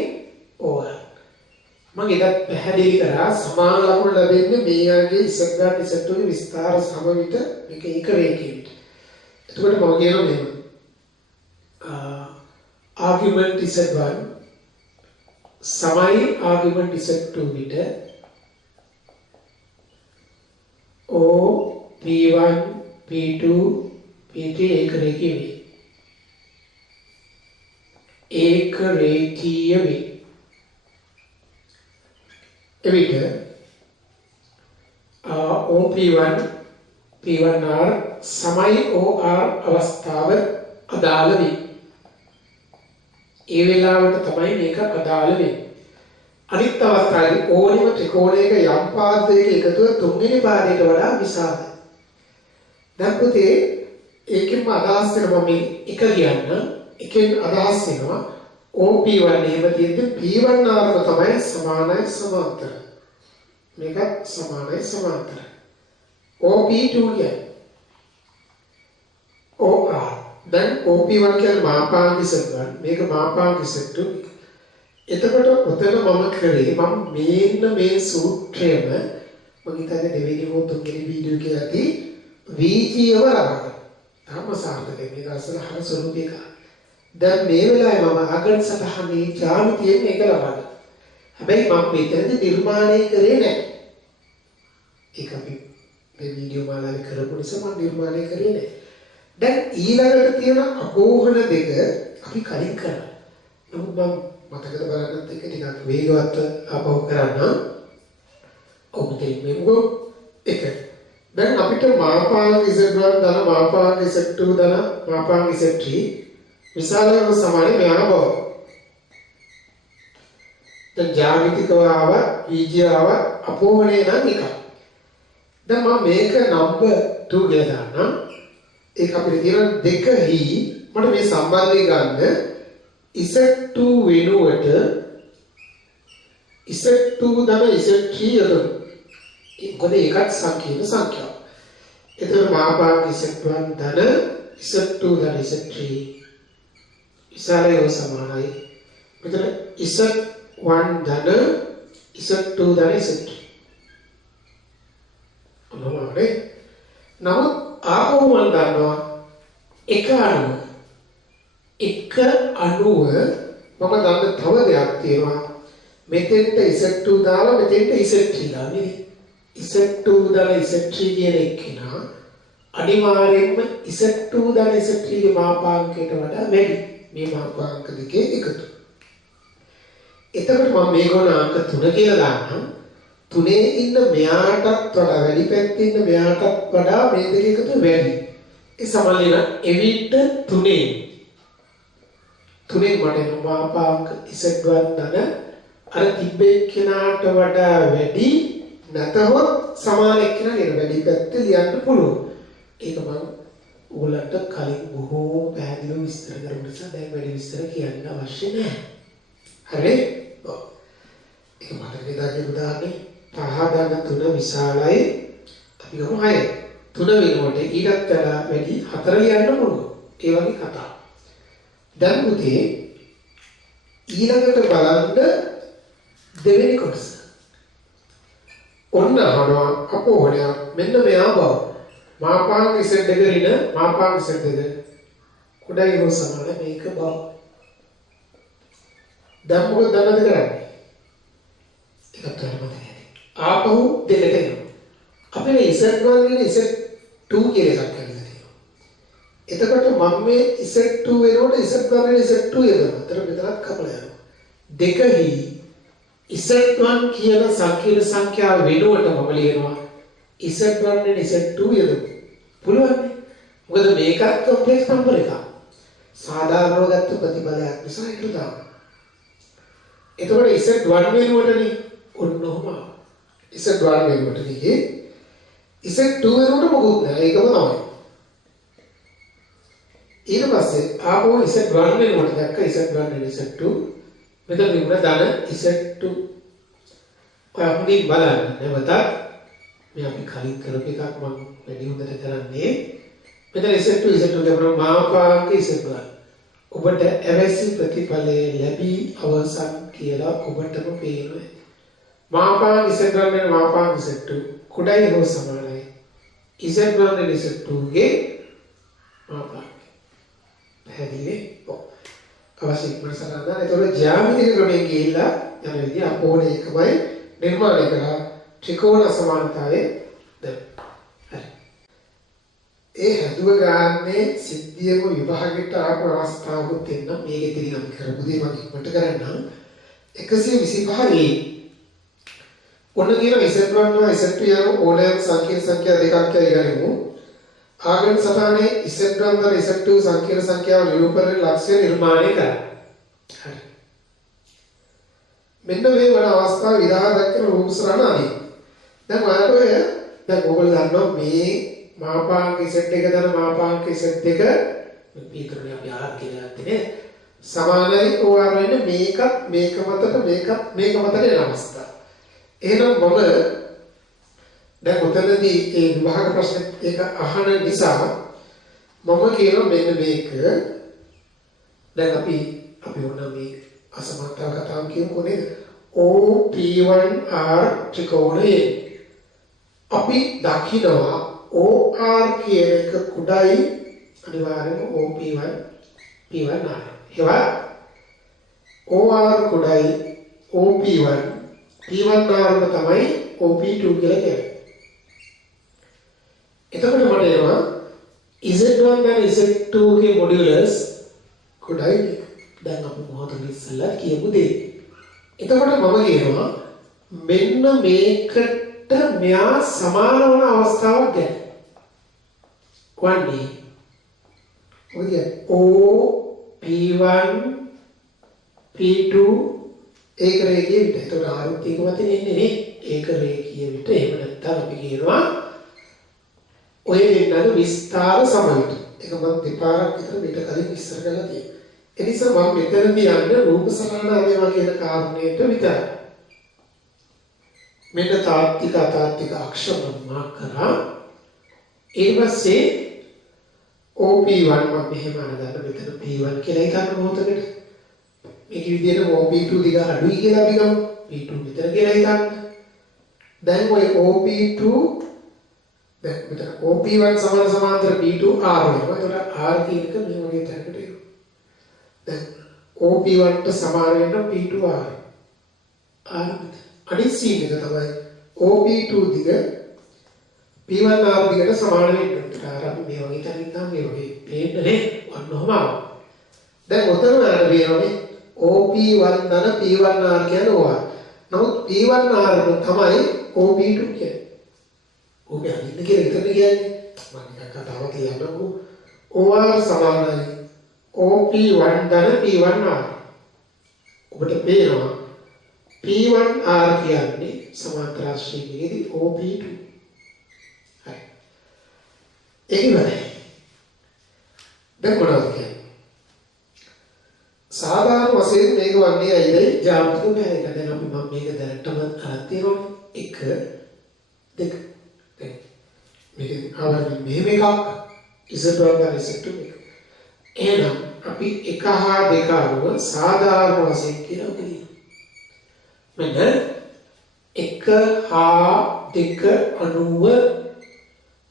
OR. මම ඒක පැහැදිලි කරා සමාන ලකුණු ලැබෙන්නේ මේයාගේ Z1 Z2 ගේ විස්තර සම විට මේක එක රේඛයකට. එතකොට මම කියනවා මෙහෙම. argument Z1 samai argument Z2 විට O P1 P2 P3 ඒක රේඛීය වේ. ඒක රේඛීය වේ. එවිට OP1 P1R samai OR අවස්ථාව අදාළ වේ. ඒ වෙලාවට තමයි මේක අදාළ වෙන්නේ. අනිත් අවස්ථාවේ ඕනෙම ත්‍රිකෝණයක යම් පාදයක එකතුව තුන්වෙනි පාදයට වඩා විශාලයි. දැන් පුතේ ඒකෙන්ම අදහස් වෙනවා මේ එක කියන්න. එකෙන් අදහස් වෙනවා OP1 එහෙම තියෙද්දි P1R තමයි සමානයි සමාන්තරයි. මේකත් සමානයි සමාන්තරයි. OP2 කියන්නේ OR දැන් OP1 කියන්නේ මාපාංග Z1 මේක මාපාංග Z2. එතකොට උතන මම කරේ මම මේන්න මේ සූත්‍රයම මම හිතන්නේ දෙවෙනි හෝ තුන්වෙනි වීඩියෝ එකේදී VG වරවන්න. තාම සාර්ථකයි මේක අසල හර ස්වරූපයක. දැන් මේ වෙලාවේ මම අගන් සටහනේ ජ්‍යාමිතියෙන් ඒක ලබනවා. හැබැයි මම මෙතනදී නිර්මාණය කරේ නැහැ. ඒක අපි මේ වීඩියෝ මාලාවේ කරපු නිසා මම නිර්මාණය කරේ නැහැ. දැන් ඊළඟට තියෙන අකෝහණ දෙක අපි කලින් කරා. නමුත් මම මතකද බලන්නත් එක ටිකක් වේගවත් ආපහු කරන්න. ඔබට මේකෝ එක. දැන් අපිට මාපාංග Z1 ධන මාපාංග Z2 ධන මාපාංග Z3 විශාලව සමානයි මෙයන බව. දැන් ජ්‍යාමිතිකව ආව ඊජියාව අපෝහණේ නම් එකක්. දැන් මම මේක නම්බර් 2 කියලා දාන්නම්. ඒක අපිට තියෙන දෙකෙහි මට මේ සම්බන්ධය ගන්න Z2 වෙනුවට Z2 ධන Z3 යොදමු. මොකද ඒකත් සංකීර්ණ සංඛ්‍යාවක්. එතකොට මාපාංග Z1 ධන Z2 ධන Z3 විශාලව සමානයි. මෙතන Z1 ධන Z2 ධන Z3 මොනවානේ? නමුත් ආපහු මම දන්නවා එක අණුව මම දන්න තව දෙයක් තියෙනවා. මෙතෙන්ට Z2 දාලා මෙතෙන්ට Z3 දාන්නේ. Z2 දාලා Z3 කියන එක්කිනා අනිවාර්යෙන්ම Z2 දාලා Z3 ගේ මාපාංකයට වඩා වැඩි. මේ මාපාංක දෙකේ එකතු. එතකොට මම මේගොල්ලෝ අංක 3 කියලා දාන්නම්. 3 ඉන්න මෙයාටත් වඩා වැඩි පැත්තේ ඉන්න මෙයාටත් වඩා මේ දෙක එකතු වැඩි. ඒ සමලින එවිට 3 මට මාපාංක Z1 ධන අර තිබ්බේ කෙනාට වඩා වැඩි නැතහොත් සමාන එක්කෙනා නේද වැඩි පැත්ත ලියන්න පුළුවන්. ඒක මම ඔයගලන්ට කලින් බොහෝ පැහැදිලිව විස්තර කරපු නිසා දැන් වැඩි විස්තර කියන්න අවශ්‍ය නැහැ. හරි? ඔව්. ඒක මට නේද උදාහරණේ 5 විශාලයි අපි ගමු 6. 3 වෙනකොට ඊටත් වඩා වැඩි 4 ලියන්න පුළුවන්. ඒ වගේ කතා. දැන් පුතේ ඊළඟට බලන්න දෙවෙනි කොටස. ඔන්න අහනවා අපෝහණය මෙන්න මෙයා බව. මාපාංග ඉසෙට් දෙක රින මාපාංග ඉසෙට් දෙක කුඩයි හෝ සමාන මේක බව. දැන් මොකද දන්නද කරන්නේ? එකක් කරනවා. ආපහු දෙකට එනවා. අපේ Z1 වෙන Z2 කියලා එකක් කරලා තියෙනවා. එතකොට මම මේ Z2 වෙනකොට Z1 වෙන Z2 යනවා. අතර මෙතනක් කපලා යනවා. දෙකෙහි Z1 කියන සංකීර්ණ සංඛ්‍යාව වෙනුවට මම ලියනවා Z1 වෙන Z2 යනවා. පුළුවන් නේ? මොකද මේකත් කොම්ප්ලෙක්ස් නම්බර් එකක්. සාධාරණව ගත්ත ප්‍රතිඵලයක් නිසා ඒක දානවා. එතකොට Z1 වෙනුවටනේ ඔන්න ඔහම Z1 වෙනුවට ලියේ Z2 වෙනුවට මොකුත් නැහැ ඒකම තමයි. ඊට පස්සේ ආපහු Z1 වෙනුවට දැක්ක Z1 වෙන Z2 මෙතන විතර දාන Z2 ඔයගොල්ලෝ බලන්න නැවත මේ අපි කලින් කරපු එකක් මම වැඩි හොඳට කරන්නේ මෙතන Z2 දෙපරම මාපාංග Z1 ඔබට අවශ්‍ය ප්‍රතිඵලය ලැබී අවසන් කියලා ඔබටම පේනවා. මාපාංග Z1 වෙන මාපාංග Z2 කුඩයි හෝ සමානයි Z1 වෙන Z2 ගේ මාපාංග. පැහැදිලි? ඔව්. අවශ්‍ය ප්‍රසාරණ එතකොට ජ්‍යාමිතික ක්‍රමයෙන් ගිහිල්ලා යන විදිහ අපෝණ එකමයි නිර්මාණය කරලා ත්‍රිකෝණ සමානතාවය දැන්. හරි. ඒ හදුව ගන්නේ සිද්ධියම විභාගයට ආපු අවස්ථාවකුත් එන්න මේක ඉතින් අපි කරපු දේ මම ඉක්මනට කරන්නම් 125 ඔන්න කියන Z1 Z2 යන ඕනෑම සංකීර්ණ සංඛ්‍යා දෙකක් කියලා ගනිමු. ආගම සටහනේ Z1 Z2 සංකීර්ණ සංඛ්‍යාව නිරූපණය ලක්ෂ්‍ය නිර්මාණය කරා. හරි. මෙන්න මේ වන අවස්ථාව විරාහ දක්වන රූප සරණ අදී. දැන් ඔයාලට ඔය දැන් ඕගොල්ලෝ දන්නවා මේ මාපාංග Z එක දන මාපාංග Z දෙක මේකනේ අපි ආර කියලා යන්නේ සමානයි OR වෙන්නේ මේක මතට මේක මතට යන අවස්ථාව. එහෙනම් මම දැන් උතනදී ඒ විභාග ප්‍රශ්න එක අහන නිසා මම කියනවා මෙන්න මේක දැන් අපි ඕන මේ අසමතාව කතාව කියමුකෝ නේද OP1R ත්‍රිකෝණයේ අපි දකිනවා OR කියන එක කුඩයි අනිවාර්යයෙන්ම OP1 P1R ඒවා OR කුඩයි OP1 P1R තමයි OP2 කියලා කියන්නේ. එතකොට මට එනවා Z1 and Z2 ගේ මොඩියුලස් කුඩයි දැන් අපි මොහොතක ඉස්සෙල්ලා කියමු දේ. එතකොට මම කියනවා මෙන්න මේකට මෙයා සමාන වන අවස්ථාවක් ගැන. වන්නේ ඔය OP1 P2 ඒක රේඛිය විතර. ඒතකොට ආරුත් එක මතින් එන්නේ නේ. ඒක රේඛිය විතර. එහෙම නැත්නම් අපි කියනවා ඔය දෙන්නගේ විස්තර සමයට. ඒක මම දෙපාරක් විතර මෙට කලින් විස්තර කරලා තියෙනවා. ඒ නිසා මම මෙතනදී යන්නේ රූප සරණාවේ වගේ කාරණේට විතරයි. මෙන්න තාත්වික අතාත්වික අක්ෂර මාක් කරා. ඊට පස්සේ OP1 මම මෙහෙම අරගන්න මෙතන P1 කියලා හිතන්න මොහොතකට. මේක විදිහට OP2 දිග අඩුයි කියලා අපි ගමු. P2 විතර කියලා හිතන්න. දැන් ඔය OP2 දැන් මෙතන OP1 සමාන්තර P2 R වෙනවා. ඒකට R කියන එක මේ වගේ තැනකට එනවා. දැන් OP1 ට සමාන වෙන P2 R. අනිත් සීන් එක තමයි OP2 දිග P1 R දිගට සමාන වෙන්න. අර අපි මේ වගේ තැනින් නම් මේ වගේ පේන්නේ ඔන්නෝම. දැන් ඔතන ආර වෙනෝනේ OP1 දන P1 R කියන්නේ ඕවා. නමුත් P1 R තමයි OP2 කියන්නේ. ඔබ අනිත් කියලා විතර කියන්නේ මම නිකන් කතාවක් කියන්නකෝ. OR සමානයි OP1 දන P1 R. ඔබට පේනවා P1 R කියන්නේ සමාන්තර ශ්‍රේණියේදී OP2. ඒක ඉවරයි. දැන් මොනවද කියන්නේ? සාධාරණ වශයෙන් මේක වන්නේ ඇයිදයි ජාතික බැහැක. දැන් අපි මම මේක දැනටම අරන් තියෙනවනේ. 1 2 දැන් මේක ආවම මෙහෙම එකක් Z1 ගන්න Z2 එක. එහෙනම් අපි 1 හා 2 අනුව සාධාරණ වශයෙන් කියලා කියනවා. මෙන්න 1 හා 2 අනුව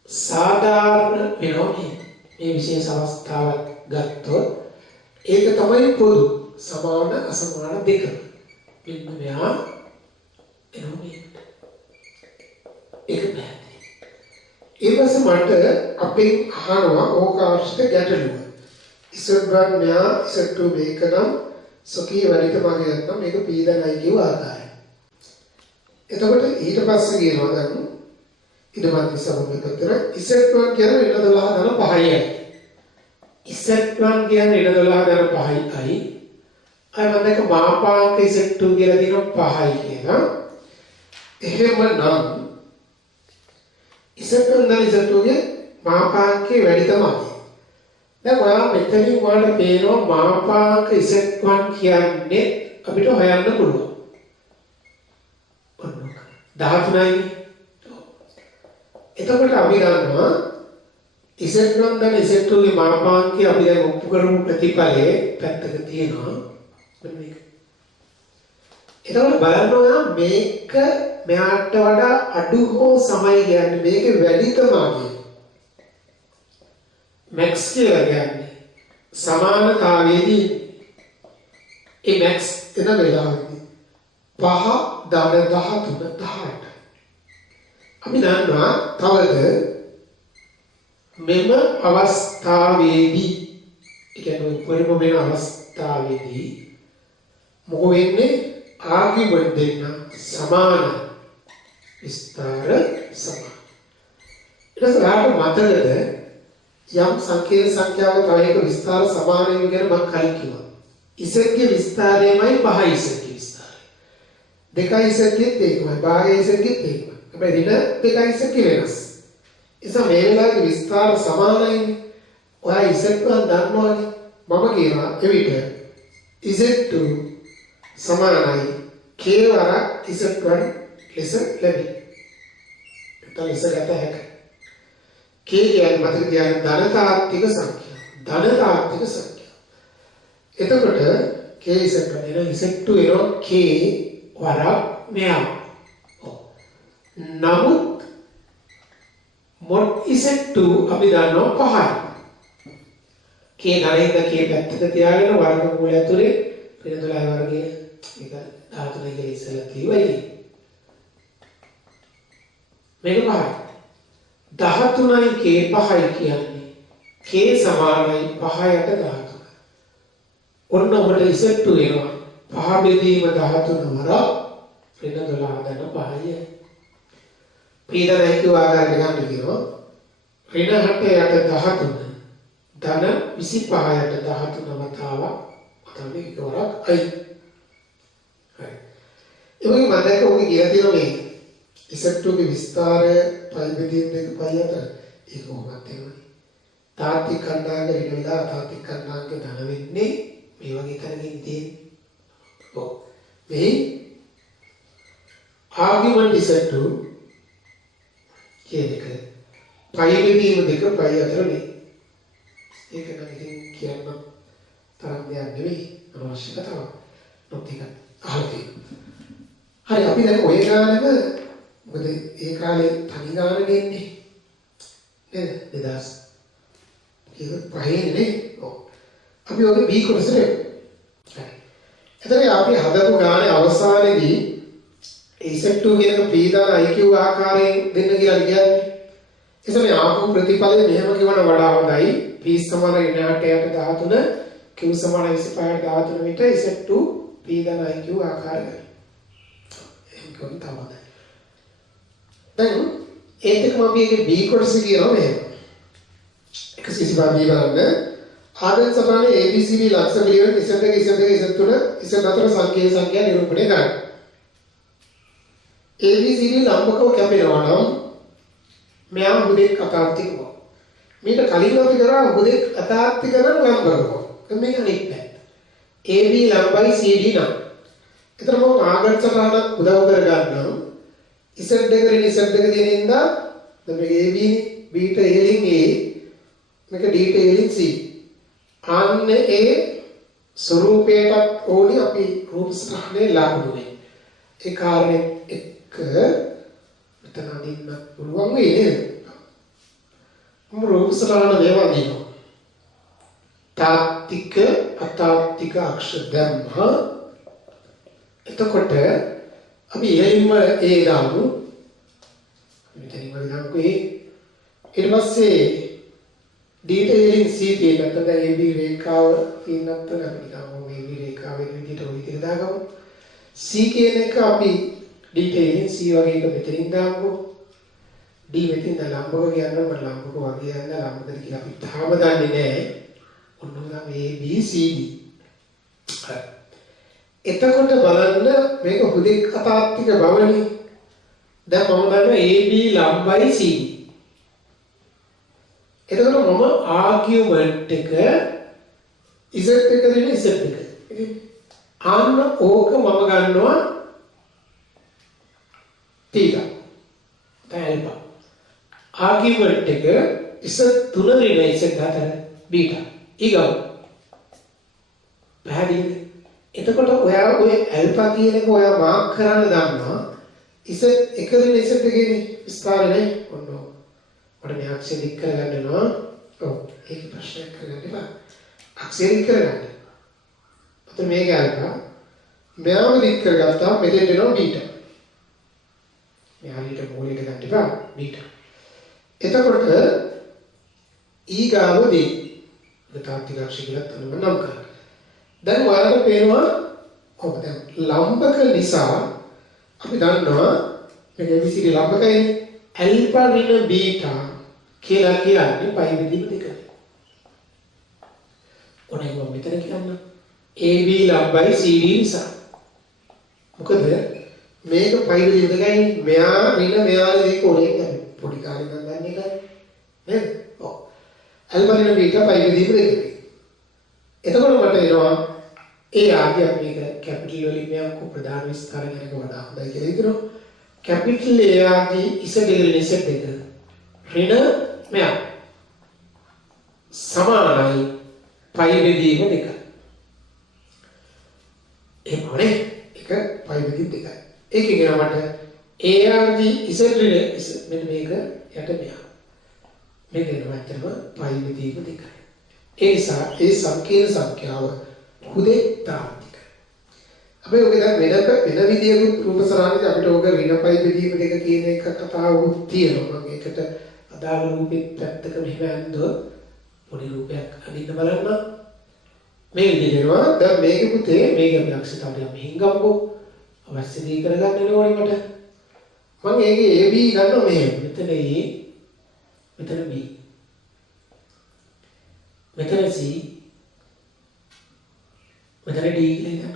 සාධාරණ වෙනවා මේ විශේෂ අවස්ථාවක් ගත්තොත් ඒක තමයි පොදු සමාන අසමාන දෙක. මෙන්න මෙහා එනවා ඒක බෑ. ඊපස්සේ මට අපේ අහනවා ඕක අවශ්‍ය ගැටලුව. Z1 මෙහා Z2 මේක නම් සොකී වලිට මගේ නැත්නම් මේක පීඩනයි කියව ආකාරය. එතකොට ඊට පස්සේ කියනවා දැන් ඊටපස්සේ සමගතතර Z1 කියන ඍණ 12 ධන 5යි. Z1 කියන ඍණ 12 ධන 5යි. අය මම දැක මාපාංක Z2 කියලා දිනවා 5යි කියලා. එහෙමනම් Z1 ධන Z2 ගේ මාපාංකේ වැඩි තමයි. දැන් ඔයාලා මෙතනින් ඔයාලට පේනවා මාපාංක Z1 කියන්නේ අපිට හොයන්න පුළුවන්. 13යි. එතකොට අපි ගන්නවා Z1 ධන Z2 ගේ මාපාංකය අපි දැන් ඔප්පු කරමු ප්‍රතිඵලයේ පැත්තක තියෙනවා. මෙන්න මේක. එතකොට බලන්න මේක මෙයාට වඩා අඩු හෝ සමයි කියන්නේ මේක වැඩි තමයි. max කියලා කියන්නේ සමානතාවයේදී ඒ max එන වෙලාවෙදී 5 ධන 13 18 අපි දන්නවා තවද මෙම අවස්ථාවේදී ඒ කියන්නේ උපරිම වෙන අවස්ථාවේදී මොකෝ වෙන්නේ ආගිමන්ට් දෙන්න සමාන විස්තර සමාන. ඊට පස්සේ මතකද යම් සංකේත සංඛ්‍යාවක තව එක විස්තර සමාන වීම ගැන මම කලින් කිව්වා. ඉසෙක්ගේ විස්තරයමයි 5 ඉසෙක්ගේ විස්තරය. 2 ඉසෙක්ගෙත් ඒකමයි. භාගය ඉසෙක්ගෙත් ඒකමයි. හැබැයි ඍණ 2 ඉසෙක්ගේ වෙනස්. එසා මේ වෙලාවේ විස්තර සමානයිනේ. ඔයා ඉසෙක්ව දන්නවනේ. මම කියනවා එවිට Z2 සමානයි k වරක් Z1 ලෙස ලැබේ. එතන ඉසගත හැකියි. k කියන්නේ මතක තියාගන්න ධනතාත්තික සංඛ්‍යාව. ධනතාත්තික සංඛ්‍යාව. එතකොට k Z1 එන Z2 එනවා k වරක් මෙයා. නමුත් මොඩ් Z2 අපි දන්නවා 5යි. k ධනෙන්ද k පැත්තක තියාගෙන වර්ගමූලය ඇතුලේ ඍණ 12 වර්ගයේ ඒක 13 කියලා ඉස්සෙල්ලා කිව්වයි. මේක 5යි. 13යි k 5යි කියන්නේ k සමානයි 5යට 13. ඔන්න ඔබට Z2 එනවා 5 බෙදීම 13 වර ඍණ 12 ධන 5යි. පීඩනයි කියව ආකාරයට ගන්න කියනවා ඍණ 7යට 13 ධන 25යට 13 වතාවක් තමයි එකවරක් අයි. හරි. ඒ වගේ මම දැක්ක ඔගේ කියලා තියෙනවා මේ Z2 ගේ විස්තරය පයි බෙදීම් දෙක පයි අතර ඒක කොහොමද එන්නේ? තාත්තික කණ්ඩායම ඍණ විලා තාත්තික කණ්ඩායමක ධන වෙන්නේ මේ වගේ තැනකින් තියෙන්නේ. ඔව්. මේ ආගිමන්ට් Z2 කියන එක පයි බෙදීම දෙක පයි අතර නේ. ඒක නම් ඉතින් කියන්න තරම් දෙයක් නෙවෙයි අවශ්‍ය කතාවක්. නොත් ඒක අහලා තියෙනවා. හරි අපි දැන් ඔය ගානෙම මොකද ඒ කාලේ තනි ගාන දෙන්නේ නේද 2000 ඒක පහේනේ. ඔව්. අපි ඔගේ B කොටසට හරි. එතකොට අපි හදපු ගානේ අවසානයේදී Z2 කියන පීඩන IQ ආකාරයෙන් දෙන්න කියලා කියන්නේ. එතකොට මේ ආපු ප්‍රතිඵලය මෙහෙම කියවන වඩා හොඳයි. P සමාන ඍණ 8යට 13 Q සමාන 25ට 13 විතර Z2 පීඩන IQ ආකාරය. එහෙනම් කොහොමද තමයි. දැන් ඒකම අපි ඒකේ B කොටස කියනවා මෙහෙම. 125 බලන්න ආදෙන් සමානයේ ABCD ලක්ෂ පිළිවෙල Z2 Z2 Z3 Z4 සංකේත සංඛ්‍යා නිරූපණය කරන්න. ABCD ලම්බකව කැපෙනවා නම් මෙයා හුදෙක් අකාර්තිකව. මේක කලින් අපි කරා හුදෙක් අතාත්ති කරන ලම්බ කරනවා. දැන් මේක අනිත් පැත්ත. AB ලම්බයි CD නම්. ඒතර මම ආගත් සටහනක් උදව් කරගන්නම්. Z එක රින් Z එක තියෙන ඉඳලා දැන් මේක AB නේ B ට ඉහළින් A මේක D ට ඉහළින් C. අන්න ඒ ස්වරූපයටත් ඕනි අපි රූප සටහනේ ලාගුනේ. ඒ කාරණේ එක්ක මෙතන අදින්න පුළුවන් වෙයි නේද? රූප සටහන මේවා දිනවා. තාත්තික අතාත්තික අක්ෂර ධම්ම. එතකොට අපි ඉහෙලින්ම ඒ දාමු. මෙතනින්ම දාමුකෝ ඊට පස්සේ D ට ඉහෙලින් C තියෙන නැත්නම් දැන් AB රේඛාව තියෙන නැත්නම් අපි දාමු AB රේඛාව වෙන විදිහට ඔය විදිහට දාගමු. C කියන එක අපි D ට ඉහෙලින් C වගේ එක මෙතනින් දාමුකෝ. D මෙතන ලම්බක කියනවා මම ලම්බක වගේ යන ලම්බකද කියලා අපි තාම දන්නේ නැහැ. ඔන්න නම් A B C D. එතකොට බලන්න මේක හුදෙක් අතාත්තික බවනේ. දැන් මම දන්නවා A B ලම්බයි C D. එතකොට මම ආගියුමන්ට් එක Z එක දෙන Z එක. ආන්න ඕක මම ගන්නවා තීටා. දැන් ආගියුමන්ට් එක Z3 ඍණ Z4 බීටා. ඊගව පැහැදිලිද? එතකොට ඔයා ඔය ඇල්ෆා කියන එක ඔයා මාක් කරන්න දන්නවා. Z එක ඍණ Z එකේ විස්තරනේ ඔන්න. මට මේ අක්ෂර දික් කරගන්න වෙනවා. ඔව් ඒක ප්‍රශ්නයක් කරගන්න එපා. අක්ෂර දික් කරගන්න. අතන මේක ඇල්ෆා මෙයාම දික් කරගත්තා මෙතෙන් එනවා බීටා. මෙහා ඊට මූලික ගන්න එපා බීටා. එතකොට ඊගාවදී තාත්තික අක්ෂර කියලා තුනම නම් කරා. දැන් ඔයාලට පේනවා කොහොමද ලම්බක නිසා අපි දන්නවා මේක ABCD ලම්බකයි ඇල්ෆා ඍණ බීටා කියලා කියන්නේ පයි බෙදීම දෙකයි. ඔනේ මම මෙතන කියන්න AB ලම්බයි CD නිසා. මොකද මේක පයි බෙදීම දෙකයි මෙයා ඍණ මෙයා දෙක ඕනේ නැහැ. පොඩි කාලේ නම් දන්නේ නැහැ. නේද? ඔව්. ඇල්ෆා ඍණ බීටා පයි බෙදීම දෙකයි. එතකොට මට එනවා ඒ ආදී අපි මේක කැපිටල් වලින් මෙයක් ප්‍රධාන විස්තර ගැන වඩා හොඳයි කියලා හිතනවා. කැපිටල් A ආදී ඉසෙදෙගල Z එක ඍණ මෙයක් සමානයි පයි බෙදීම දෙක. එහෙමනේ එක පයි බෙදීම දෙකයි. ඒකෙන් එනවා මට A ආදී Z ඍණ මෙන්න මේක යට මෙයක්. මේක එනවා ඇත්තටම පයි බෙදීම දෙකයි. ඒ නිසා ඒ සංකීර්ණ සංඛ්‍යාව හුදෙක් තාත්තිකයි. අපි ඔක දැන් වෙන විදියකට රූප සරණිද අපිට ඔක ඍණපයි බෙදීම දෙක කියන එක කතාවකුත් තියෙනවා. මම ඒකට අදාළ රූපෙත් පැත්තක මෙහෙම ඇන්දොත් පොඩි රූපයක් අදින්න බලන්න. මේ විදිහේනවා දැන් මේක පුතේ මේක අපි අක්ෂිතාවලිය මෙහින් ගමුකෝ. අවශ්‍ය දේ කරගන්න ඕනේ මට. මම ඒකේ AB ගන්නවා මෙහෙම. මෙතන A මෙතන B මෙතන C මෙතන D කියලා.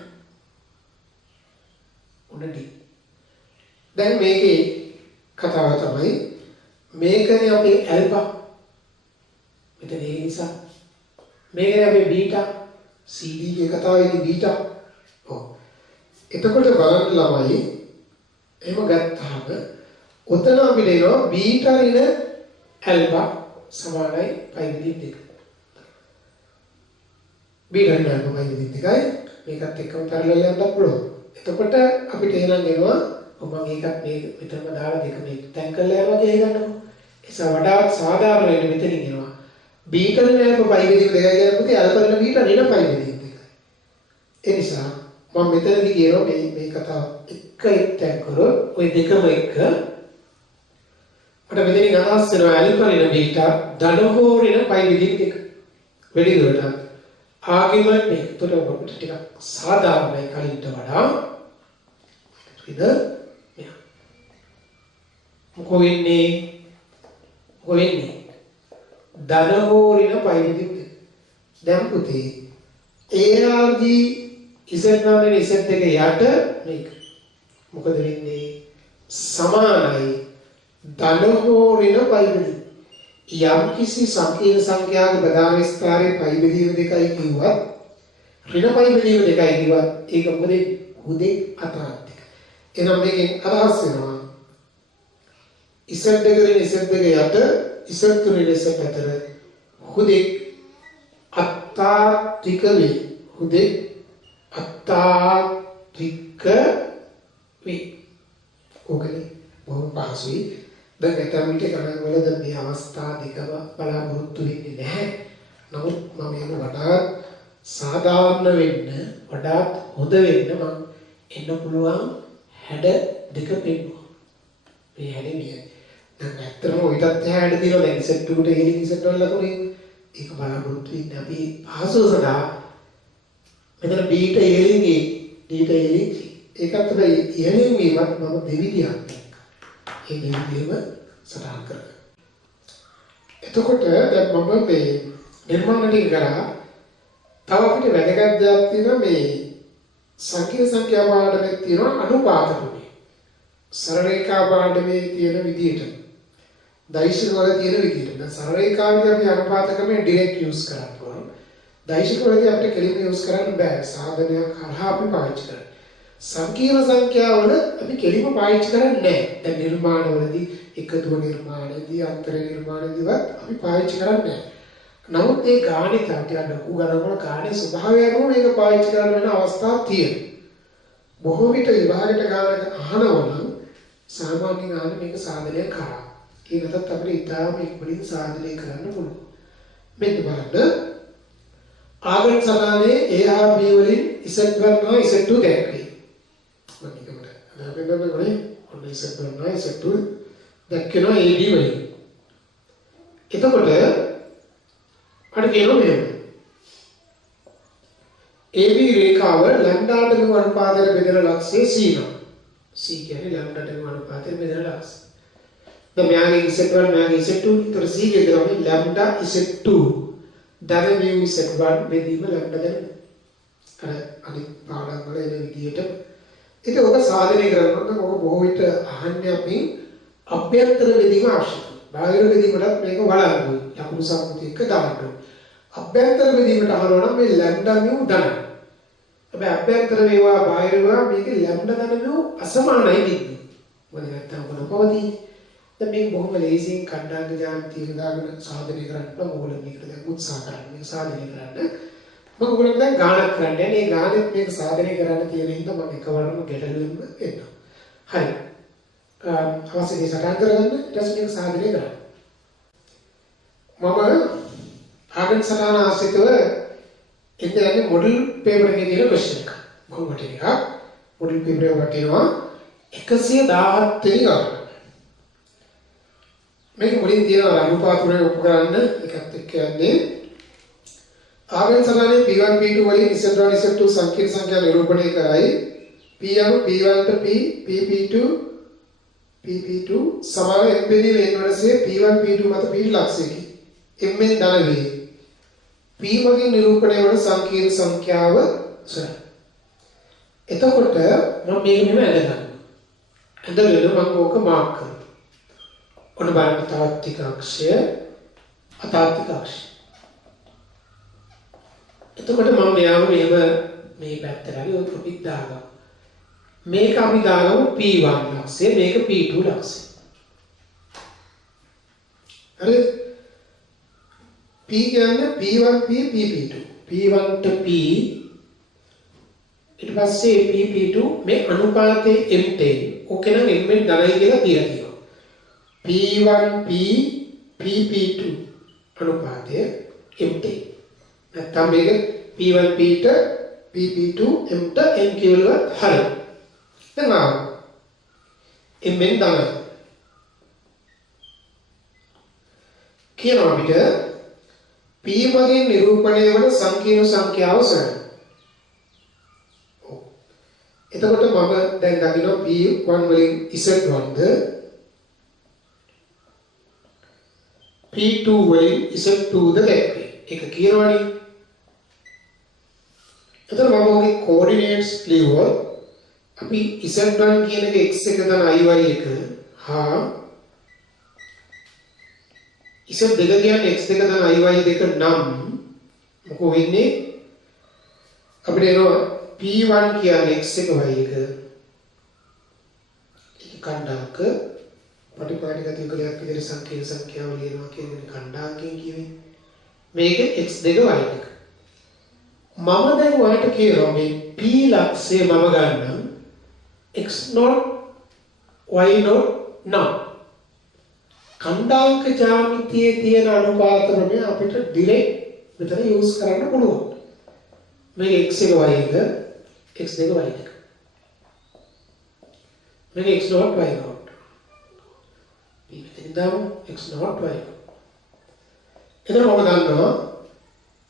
උඩ D. දැන් මේකේ කතාව තමයි මේකනේ අපේ ඇල්ෆා. මෙතන A නිසා මේකනේ අපේ බීටා. CD ගේ කතාවේදී බීටා. ඔව්. එතකොට බලන්න ළමයි එහෙම ගත්තාම ඔතන අපිට එනවා බීටා ඍණ ඇල්ෆා සමානයි පයි බෙදීම දෙක. බීටා ඍණ ඇල්ෆා පයි බෙදීම දෙකයි මේකත් එක්කම පැරලල් යන්නත් පුළුවන්. එතකොට අපිට එහෙනම් එනවා මම මේකත් මේ මෙතනම දාලා දෙක මේ තැන් කරලා යනවා කියලා ගන්නකො. ඒසා වඩාත් සාධාරණ වෙන්නේ මෙතනින් එනවා. බීටා ඍණ ඇල්ෆා පයි බෙදීම දෙකයි කියනකොට ඇල්ෆා ඍණ බීටා ඍණ පයි බෙදීම දෙකයි. ඒ නිසා මම මෙතනදී කියනවා මේ කතාව එක තැන් කරොත් ওই දෙකම එක මට මෙතනින් අදහස් වෙනවා ඇල්ෆා ඍණ බීටා ධනහෝ ඍණ පයි බෙදීම දෙක. වැඩි දුරට ආගියුමන්ට් එක උතර ඔබට ටිකක් සාධාරණයි කලින්ට වඩා. ඉතින් මෙයා මොකෝ වෙන්නේ ධනහෝ ඍණ පයි බෙදීම දෙක. දැන් පුතේ ARG Z නාමයෙන් Z එක යට මේක මොකද වෙන්නේ සමානයි ධනහෝ ඍණ පයි බෙදීම. යම් කිසි සංකීර්ණ සංඛ්‍යාවක ප්‍රධාන විස්තරයේ පයි බෙදීම දෙකයි කිව්වත් ඍණ පයි බෙදීම දෙකයි කිව්වත් ඒක මොකද හුදෙක් අතරාන්තික. එහෙනම් මේකෙන් අදහස් වෙනවා Z දෙකෙන් Z දෙක යට Z තුනේ Z අතර හුදෙක් අත්තාත්තික වේ. හුදෙක් අත්තාත්තික වේ. ඕකනේ බොහොම පහසුයි. දැන් ඇතැම් විට ගණන් වල දැන් මේ අවස්ථා දෙකම බලාපොරොත්තු වෙන්නේ නැහැ. නමුත් මම මේක වඩාත් සාධාරණ වෙන්න වඩාත් හොඳ වෙන්න මම එන්න පුළුවන් හැඩ දෙක පෙන්වුවා. මේ හැඩේ දැන් ඇත්තටම ඔයිටත් හැඩ තියෙනවා දැන් සෙට් එකට එළින් සෙට් වල ලකුණේ ඒක බලාපොරොත්තු වෙන්නේ අපි පහසුව සඳහා මෙතන බීට එළින් ඩීට එළින් ඒකත් තමයි ඉහළින් වීමත් මම දෙවිදියක් ඒ දෙවිදියම සටහන් කරගන්නවා. එතකොට දැන් මම මේ නිර්මාණය කරා තව අපිට වැදගත් දෙයක් තියෙනවා මේ සංකීර්ණ සංඛ්‍යා පාඩමේ තියෙන අනුපාත තුනේ. සරල රේඛා පාඩමේ තියෙන විදිහට දෛශික වල තියෙන විදිහට. දැන් සරල රේඛාවේ අපි අනුපාත ක්‍රමය ඩිරෙක්ට් යූස් කරන්න පුළුවන්. දෛශික වලදී අපිට කෙලින්ම යූස් කරන්න බෑ. සාධනයක් කරා අපි පාවිච්චි කරනවා. සංකීර්ණ සංඛ්‍යා වල අපි කෙලින්ම පාවිච්චි කරන්නේ නැහැ. දැන් නිර්මාණ වලදී එකතුව නිර්මාණයේදී අන්තර නිර්මාණයේදීවත් අපි පාවිච්චි කරන්නේ නැහැ. නමුත් ඒ ගාණේ තමයි ලොකු ගණන් වල ගාණේ ස්වභාවය අනුව මේක පාවිච්චි කරන්න වෙන අවස්ථා තියෙනවා. බොහෝ විට විභාගයට ගානක අහනවා නම් සාමාන්‍යයෙන් අහන්නේ මේක සාධනය කරා. ඒකටත් අපිට ඉතාලම ඉක්මනින් සාධනය කරන්න පුළුවන්. මෙන්න බලන්න. ආගම සටහනේ A හා B වලින් Z1 හා Z2 දැක්වේ. මම කියමු. අපි බලන්නේ ඔන්න Z1 හා Z2 දැක්කනවා AB වලින්. එතකොට අර කියනවා මෙහෙම. AB රේඛාව ලැම්ඩාට මෙව අනුපාතයට බෙදෙන ලක්ෂය C නම්. C කියන්නේ ලැම්ඩාට මෙව අනුපාතයට බෙදෙන ලක්ෂය. දැන් මෙයාගේ Z1 මෙයාගේ Z2 විතර C කියනවා ලැම්ඩා Z2 ධන mu Z1 බෙදීම ලැම්ඩා දැන් අර අනිත් පාඩම් වල එන විදිහට ඒක ඔබ සාධනය කරනකොට ඔබ බොහෝ විට අහන්නේ අපි අභ්‍යන්තර බෙදීම අවශ්‍යයි. බාහිර බෙදීමටත් මේක වළංගුයි. ලකුණු සම්මුතිය එක දාන්න. අභ්‍යන්තර බෙදීමට අහනවා නම් මේ ලැම්ඩා mu ධන. හැබැයි අභ්‍යන්තර වේවා බාහිර වේවා මේකේ ලැම්ඩා ධන mu අසමානයි වෙන්නේ. මොකද නැත්තම් මොනවද? දැන් මේක බොහොම ලේසියෙන් කණ්ඩායම් ජාන්තිය දාගෙන සාධනය කරන්න ඕගොල්ලෝ මේකට දැන් උත්සාහ කරන්න. මේක සාධනය කරන්න. මම ඔයගොල්ලෝ දැන් ගානක් කරන්නේ. මේ ගානෙත් මේක සාධනය කරන්න තියෙන හින්දා මම එකවරම ගැටලුවෙම එන්නවා. හරි. අවශ්‍ය දේ සටහන් කරගන්න ඊට පස්සේ මේක සාධනය කරන්න. මම ආගම සටහන ආශ්‍රිතව එන්නේ මොඩල් පේපර් එකේ තියෙන ක්වෙස්චන් එක. බොහොම වටින එකක්. මොඩල් පේපර් එක වටිනවා 117 වෙනි ගාන. මේක මුලින් තියෙන අනුපාතවල උපකරණ එකත් එක්ක යන්නේ ආගම සටහනේ P1 P2 වලින් Z1 Z2 සංකීර්ණ සංඛ්‍යා නිරූපණය කරයි. P අනු P1 ට P PP2 සමාන m බෙදීම n වනසේ P1 P2 මත P ලක්ෂයකි. m n ධන වේ. P මගින් නිරූපණය වන සංකීර්ණ සංඛ්‍යාව එතකොට මම මේක මෙහෙම ඇඳගන්නවා. ඇඳගෙන මම ඕක මාක් කරනවා. ඔන්න බලන්න තාත්වික අක්ෂය අතාත්වික අක්ෂය. එතකොට මම මෙයාව මෙහෙම මේ පැත්තට හරි ඔය ටොපික් දාගමු. මේක අපි දාගමු P1 ලක්ෂය මේක P2 ලක්ෂය. හරි P කියන්නේ P1 P P2 P1 ට P ඊට පස්සේ P2 මේ අනුපාතයේ m10 ඕකේ නම් m ධනයි කියලා තියලා තියෙනවා P1 P P2 අනුපාතය m10 නැත්නම් මේක P1 P ට P2 m ට n කියලා හරි දැන් m n ධනයි කියනවා අපිට P මගින් නිරූපණය වන සංකීර්ණ සංඛ්‍යාව සොයන්න. එතකොට මම දැන් දකිනවා P1 වලින් Z1ද P2 වලින් Z2ද දැක්වේ. ඒක කියනවනේ. එතකොට මම ඔගේ කෝඩිනේට්ස් ලියුවා. අපි Z1 කියන එක x එක දන iy එක හා ඉසෙට් දෙක කියන්නේ x දෙක ධන iy දෙක නම් මොකෝ වෙන්නේ අපිට එනවා p1 කියන්නේ x එක y එක කණ්ඩායක පටිපාටිගත යුගලයක් විදිහට සංකීර්ණ සංඛ්‍යාව ලියනවා කියන්නේ කණ්ඩායකයෙන් කියවේ මේක x දෙක y දෙක මම දැන් ඔයාලට කියනවා මේ p ලක්ෂය මම ගන්නම් x0 y0 නම් කණ්ඩායක ජ්‍යාමිතියේ තියෙන අනුපාත ක්‍රමය අපිට ඩිරෙක්ට් මෙතන යූස් කරන්න පුළුවන් මේක x එක y එක x දෙක y දෙක මේක x0 y0 ඉතින්දම x0 y0 එතන මම දන්නවා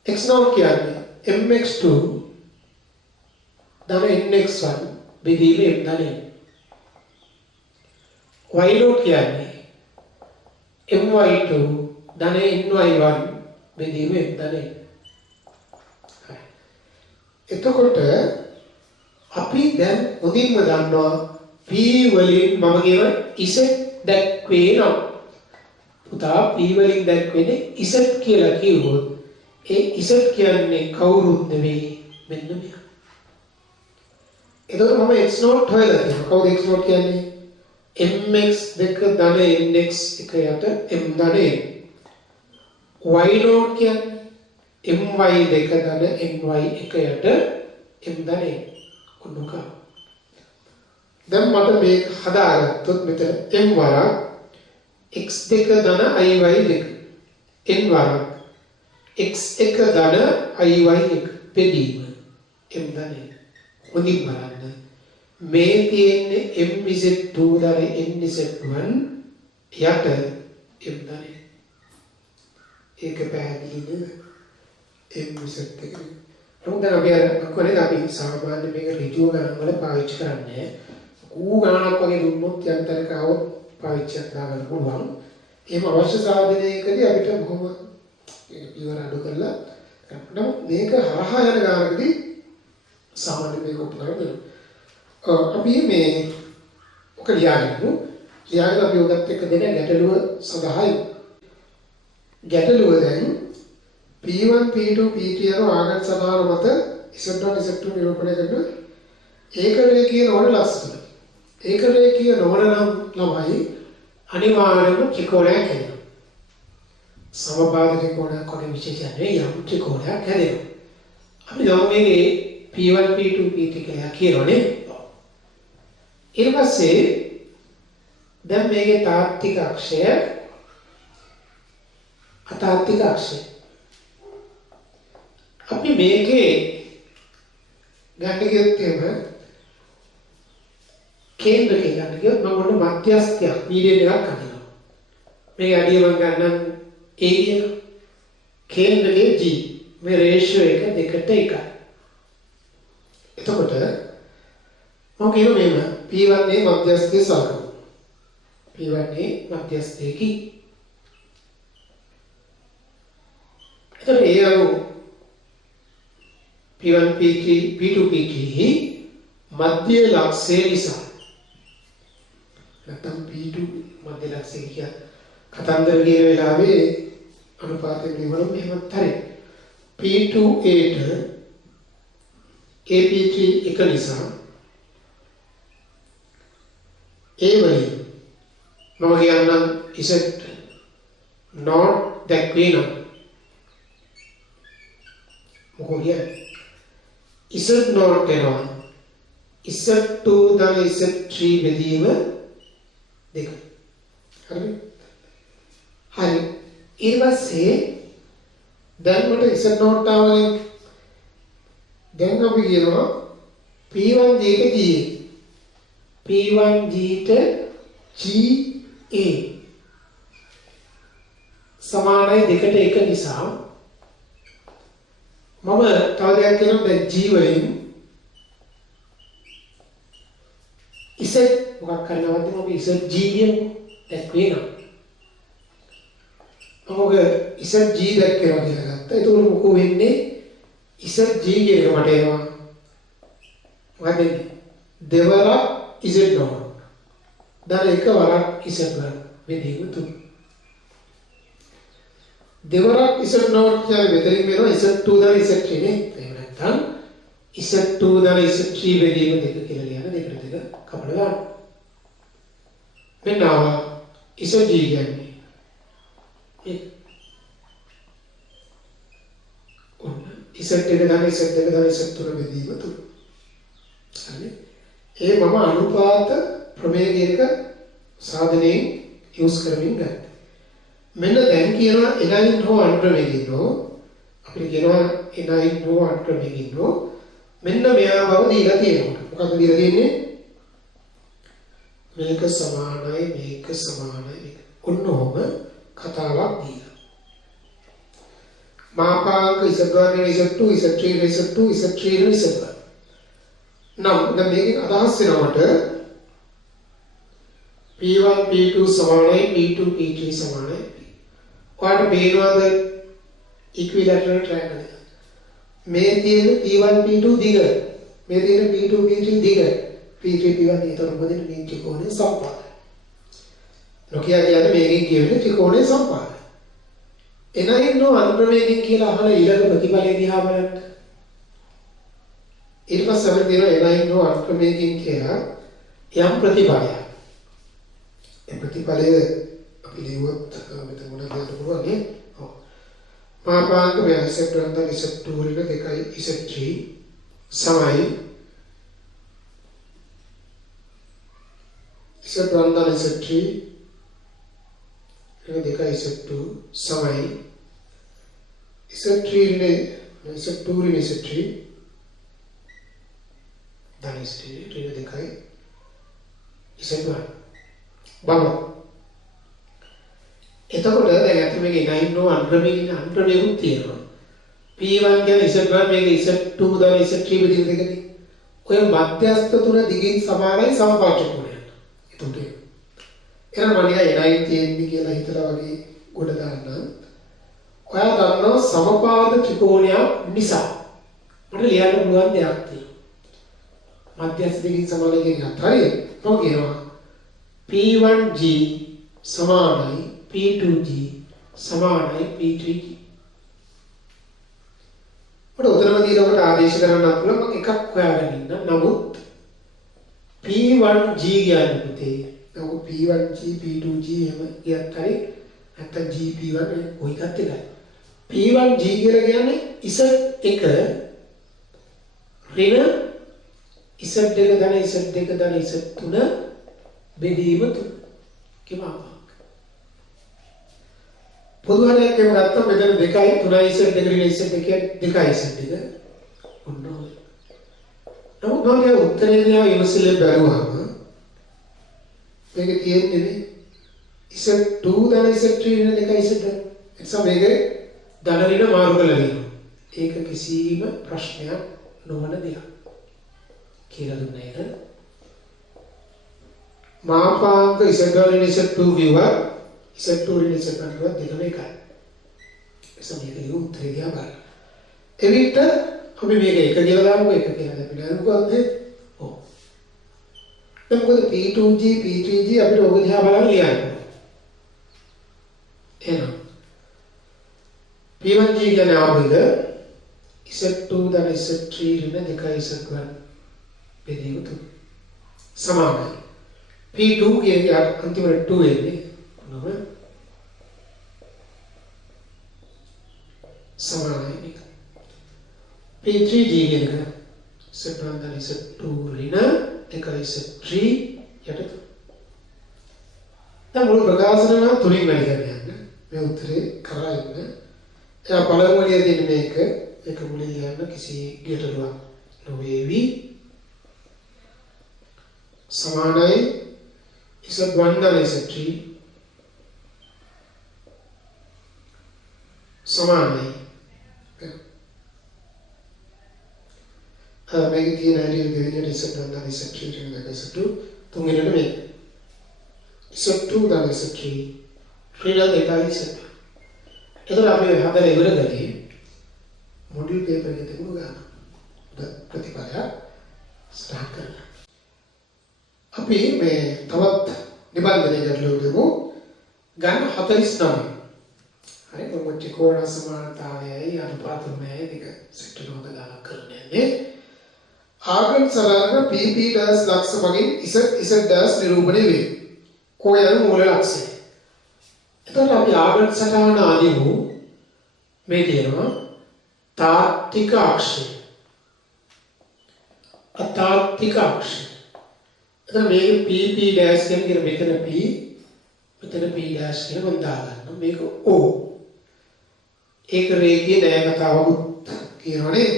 x0 කියන්නේ mx2 ධන nx1 බෙදීම m ධන n y0 කියන්නේ my2 ධන ny1 බෙදීම m ධන n එතකොට අපි දැන් හොඳින්ම දන්නවා p වලින් මම කියන z දැක්වේ නම් පුතා p වලින් දැක්වෙන්නේ z කියලා කිව්වොත් ඒ z කියන්නේ කවුරුත් නෙවෙයි මෙන්න මෙයා. එතකොට මම x0 හොයලා තියෙනවා. කවුද x0 කියන්නේ? mx දෙක ධන nx එක යට m ධන n. y0 කියන්නේ my දෙක ධන ny එක යට m ධන n. කොන්නක. දැන් මට මේක හදාගත්තොත් මෙතන m වරක් x දෙක ධන iy දෙක n වරක් x1 ධන iy1 බෙදීම m ධන n. හොඳින් බලන්න මේ තියෙන්නේ mz2 ධන nz1 යට m ධන n. ඒක පැහැදිලිද? mz1 නමුත් දැන් අපි අර කොහේද අපි සාමාන්‍ය මේක ඍජුව ගණන් වල පාවිච්චි කරන්නේ ඌ ගණනක් වගේ දුන්නොත් යන්තරක આવොත් පාවිච්චියක් දාගන්න පුළුවන්. එහෙම අවශ්‍ය සාධනයකදී අපිට බොහොම පියවර අඩු කරලා නමුත් මේක හරහා යන ගානකදී සාමාන්‍ය මේක උපකරණ දෙනවා. අපි මේ ඔක ලියාගමු. ලියාගෙන අපි ඔකත් එක්ක දෙන ගැටලුව සඳහායි. ගැටලුව දැන් P1 P2 P3 යන ආගත සමාන මත Z1 Z2 නිරූපණය කරන ඒක රේඛීය නොවන ලක්ෂණ. ඒක රේඛීය නොවන නම් ළමයි අනිවාර්යයෙන්ම ත්‍රිකෝණයක් හැදෙනවා. සමබාහු ත්‍රිකෝණයක් වගේ විශේෂයෙන් යම් ත්‍රිකෝණයක් හැදෙනවා. අපි දැන් මේකේ P1 P2 P3 කියලා කියනෝනේ. ඊට පස්සේ දැන් මේකේ තාත්වික අක්ෂය අතාත්වික අක්ෂය අපි මේකේ ගන්න ගියොත් එහෙම කේන්ද්‍රක ගන්න ගියොත් මම ඔන්න මධ්‍යස්ථයක් මීඩියන් එකක් අදිනවා. මේක අඩිය මම ගන්නම් A කියන කේන්ද්‍රයේ G මේ රේෂියෝ එක 2:1. එතකොට මම කියන මේව P1 නේ මධ්‍යස්ථයේ සලකමු. P1 නේ මධ්‍යස්ථයේකි. එතකොට ඒ අනුව P1 P3 P2 P3 මධ්‍ය ලක්ෂය නිසා නැත්නම් P2 මධ්‍ය ලක්ෂය කිය කතන්දර කියන වෙලාවේ අනුපාතය නිවන මෙහෙමත් හරි P2 8 AP3 එක නිසා A වලින් මම කියන්නම් Z not දැක්වේ නම් මොකෝ කියන්නේ Z not එනවා Z2 ධන Z3 බෙදීම දෙක. හරිද? හරි. ඊට පස්සේ දැන් මට Z not ආවනේ. දැන් අපි කියනවා P1 G ට GA. P1 G ට GA සමානයි 2:1 නිසා මම තව දෙයක් කියනවා දැන් G වලින් Z මොකක් කරනවද මම Z G කියමු දැක්වේ නම් මම ඔක Z G දැක්කේවා කියලා ගත්තා. ඒක උණු මොකෝ වෙන්නේ Z G කියන එක මට එනවා මොකද දෙවරක් Z නෝ දැන් එක වරක් Z ගන්න බෙදීම තුන. දෙවරක් Z0 කියලා මෙතනින් වෙනවා Z2 දාන Z3 නේ. එහෙම නැත්නම් Z2 දාන Z3 බෙදීම දෙක කියලා ලියන දෙකට දෙක කපලා දාන්න. මෙන්න ආවා ZG කියන්නේ. Z1 දාන Z2 දාන Z3 බෙදීම තුන. හරි. ඒ මම අනුපාත ප්‍රමේයයක සාධනයෙන් යූස් කරමින් ගන්න. මෙන්න දැන් කියනවා එනයින් හෝ අනුක්‍රමයකින් හෝ අපිට කියනවා එනයින් හෝ අනුක්‍රමයකින් හෝ මෙන්න මෙයා බව දීලා තියෙනවා. මොකක්ද දීලා තියෙන්නේ? මේක සමානයි මේක සමානයි මේක. ඔන්නෝම කතාවක් දීලා. මාපාංක Z1 Z2 Z3 Z2 Z3 Z1. නම් දැන් මේකෙන් අදහස් වෙනවට P1 P2 සමානයි P2 P3 සමානයි. ඔයාලට පේනවාද ඉක්විලැටරල් ට්‍රයැන්ගල් එක? මේ තියෙන P1 P2 දිග, මේ තියෙන P2 P3 දිග, P3 P1 ඊතර මොකද මේ ත්‍රිකෝණය සම්පාදයි. නොකිය කියන්නේ මේකෙන් කියවෙන ත්‍රිකෝණය සම්පාදයි. එනයින් නෝ අනුක්‍රමයකින් කියලා අහන ඊළඟ ප්‍රතිඵලය දිහා බලන්න. ඊට පස්සේ අපිට තියෙනවා එනයින් නෝ අනුක්‍රමයකින් කියලා යම් ප්‍රතිඵලයක්. ඒ ප්‍රතිඵලය අපි ලියුවොත් මෙතන මොනවද කියන්න පුළුවන් නේ? ඔව්. මාපාංක මේ Z1 දාන Z2 වලින් දෙකයි Z3 සමයි Z1 දාන Z3 දෙකයි Z2 සමයි Z3 නේ Z2 නේ Z3 දාන Z3 දෙකයි Z1 බලමු. එතකොට දැන් අත මේකේ 9 නෝ අන්ක්‍රමයකුත් තියෙනවා. P1 කියන්නේ Z1 මේක Z2 දාන Z3 බෙදීම දෙකනේ. ඔය මධ්‍යස්ථ තුන දිගින් සමානයි සමපාර්ශ්වකෝණයට. එතකොට එහෙනම් මම නිකන් 9 තියෙන්නේ කියලා හිතලා වගේ ගොඩ දාන්න. ඔයා දන්නවා සමපාද ත්‍රිකෝණයක් නිසා මට ලියන්න පුළුවන් දෙයක් තියෙනවා. මධ්‍යස්ථ දිගින් සමානයි කියන එක හරියට. මම කියනවා P1G සමානයි P2G සමානයි P3G. මට උතරම දීලා ඔකට ආදේශ කරන්න පුළුවන් මම එකක් හොයාගෙන ඉන්න. නමුත් P1G කියන්නේ පුතේ. නමුත් P1G P2G එහෙම කියත් හරි නැත්නම් GP1 කොයි එකත් එකයි. P1G කියලා කියන්නේ Z1 ඍණ Z2 ධන Z2 ධන Z3 බෙදීම තුන කිව්වා. පොදුහරයක් එහෙම ගත්තම මෙතන 2යි 3යි Z2 ඍණ Z2 කියන්නේ 2යි Z2 ඔන්න ඔය. නමුත් මම මේ උත්තරේ දිහා ඉවසෙල්ලෙන් බැලුවාම මේක තියෙන්නේ Z2 ධන Z3 ඍණ 2යි Z2. එතකොට මේකේ ධන ඍණ මාරු කරලා දෙනවා. ඒක කිසිම ප්‍රශ්නයක් නොවන දෙයක්. කියලා දුන්නේ නේද? මාපාංක Z1 Z2 විවර Z2 Z1 විවර දෙකම එකයි. සමීකරණය උත්තරය දිහා බලන්න. එවිට අපි මේක එක කියලා දාමුකෝ එක කියලා අපි දාමුකෝ නේද? ඔව්. දැන් මොකද P2G P3G අපිට ඔක දිහා බලන්න ලියන්න. එහෙනම් P1G කියන්නේ ආවද Z2 ධන Z3 ඍණ 2යි Z1 බෙදීම තුන සමානයි. P2 කියන්නේ අන්තිමට 2 එන්නේ නම සමානයි මේක. P3G කියන්නේ Z1 ධන Z2 ඍණ 2යි Z3 යටත. දැන් මුළු ප්‍රකාශනය තුලින් වැඩි කරන්නේ මේ උත්තරේ කරා ඉන්න. එයා පළවෙනි වලිය දෙන්නේ මේක ඒක මුලින් යන්න කිසි ගැටලුවක් නොවේවි. සමානයි Z1 ධන Z3 සමානයි මේක තියෙන හැටි දෙවෙනියට Z1 ධන Z3 ඍණ Z2 තුන්වෙනියට මේක Z2 ධන Z3 ඍණ 2යි Z1. එතකොට අපි හදලා ඉවර කරේ මොඩියුල් පේපර් එකේ තිබුණු ගාන ප්‍රතිපලයක් ස්ටාර්ට් කරලා අපි මේ තවත් නිබන්ධනය කරලා දෙමු ගන්න 49. හරි කොහොමද ත්‍රිකෝණ සමානතාවයයි අනුපාතමයයි දෙක සෙට් වෙනවද ගණන් කරන්නේ. ආගම් සරලව PP ඩෑස් ලක්ෂ මගින් Z ඩෑස් නිරූපණය වේ. කොයන මූල ලක්ෂය. එතකොට අපි ආගම් සටහන ආදීමු මේ තියෙනවා තාත්තික අක්ෂය. අතාත්තික අක්ෂය. එතකොට මේ PP ඩෑස් කියන්නේ මෙතන P මෙතන P ඩෑස් කියලා මම දාගන්නවා. මේක O. ඒක රේඛීය නෑ කතාවකුත් කියනවනේ.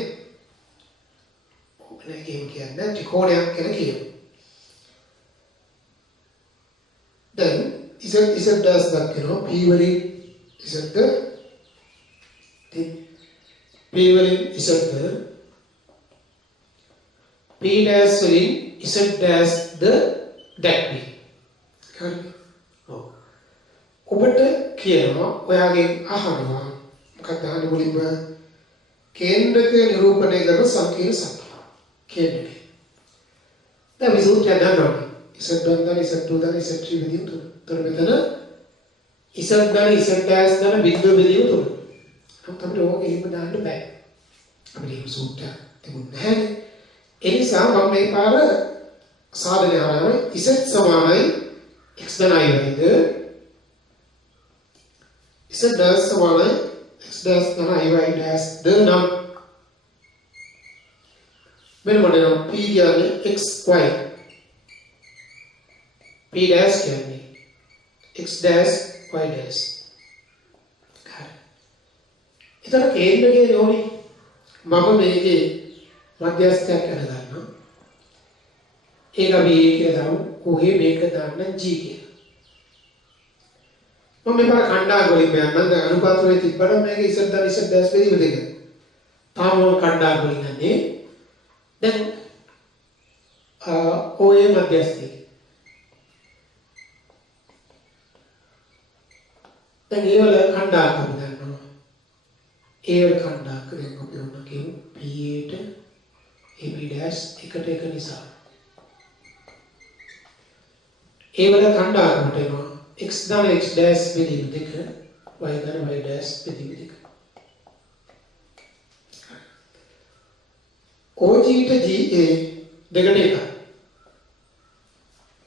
මේකෙන් කියන්නේ ත්‍රිකෝණයක් කියලා කියනවා. දැන් Z ඩෑස් දක්වනවා P වලින් Z P වලින් Z P ඩෑස් වලින් Z ඩෑස් ද දැක්වේ. හරිද? ඔව්. ඔබට කියනවා ඔයාගෙන් අහනවා මොකක්ද අහන්නේ මුලින්ම කේන්ද්‍රක නිරූපණය කරන සංකීර්ණ සංඛ්‍යා. කේන්ද්‍රක. දැන් මේ සූත්‍රය ගන්නවා. Z1 දන Z2 දන Z3 බෙදීම තුන. තොර මෙතන Z දන Z ඩෑස් දන බිඳුව බෙදීම තුන. අපිට ඕක එහෙම දාන්න බෑ. අපිට මේ සූත්‍රය තිබුණ නැහැ. ඒ නිසා මම මේ පාර සාධනය හරහා Z සමානයි x ධන i වයිද Z ඩෑස් සමානයි x ඩෑස් ධන i y ඩෑස් ද නම් මෙන්න මොනවා p කියන්නේ x y p ඩෑස් කියන්නේ x ඩෑස් y ඩෑස්. හරි. ඒතර කේන්ද්‍රකයේ නෝනේ මම මේකේ මධ්‍යස්ථයක් කරගන්නවා. ඒක අපි A කියලා දාමු. කොහේ මේක දාන්න G කියලා. මම මේ පාර කණ්ඩායම් වලින් යනවා. දැන් අනුපාත වල තිබ්බනම් මේක ඉස්සර දාන ඉස්සර ඩෑස් බෙදීම දෙක. තාම මම කණ්ඩායම් වලින් යන්නේ. දැන් OA මධ්‍යස්ථය. දැන් ඒ වල කණ්ඩායම් අපි ගන්නවා. ඒ වල කණ්ඩායම් කරගෙන අපි ඔන්න කියමු P8 AB ඩෑෂ් එකට එක නිසා. ඒ වල කණ්ඩායමට එනවා x ධන x ඩෑෂ් බෙදීම දෙක y ධන y ඩෑෂ් බෙදීම දෙක. OG ට GA දෙකට එකයි.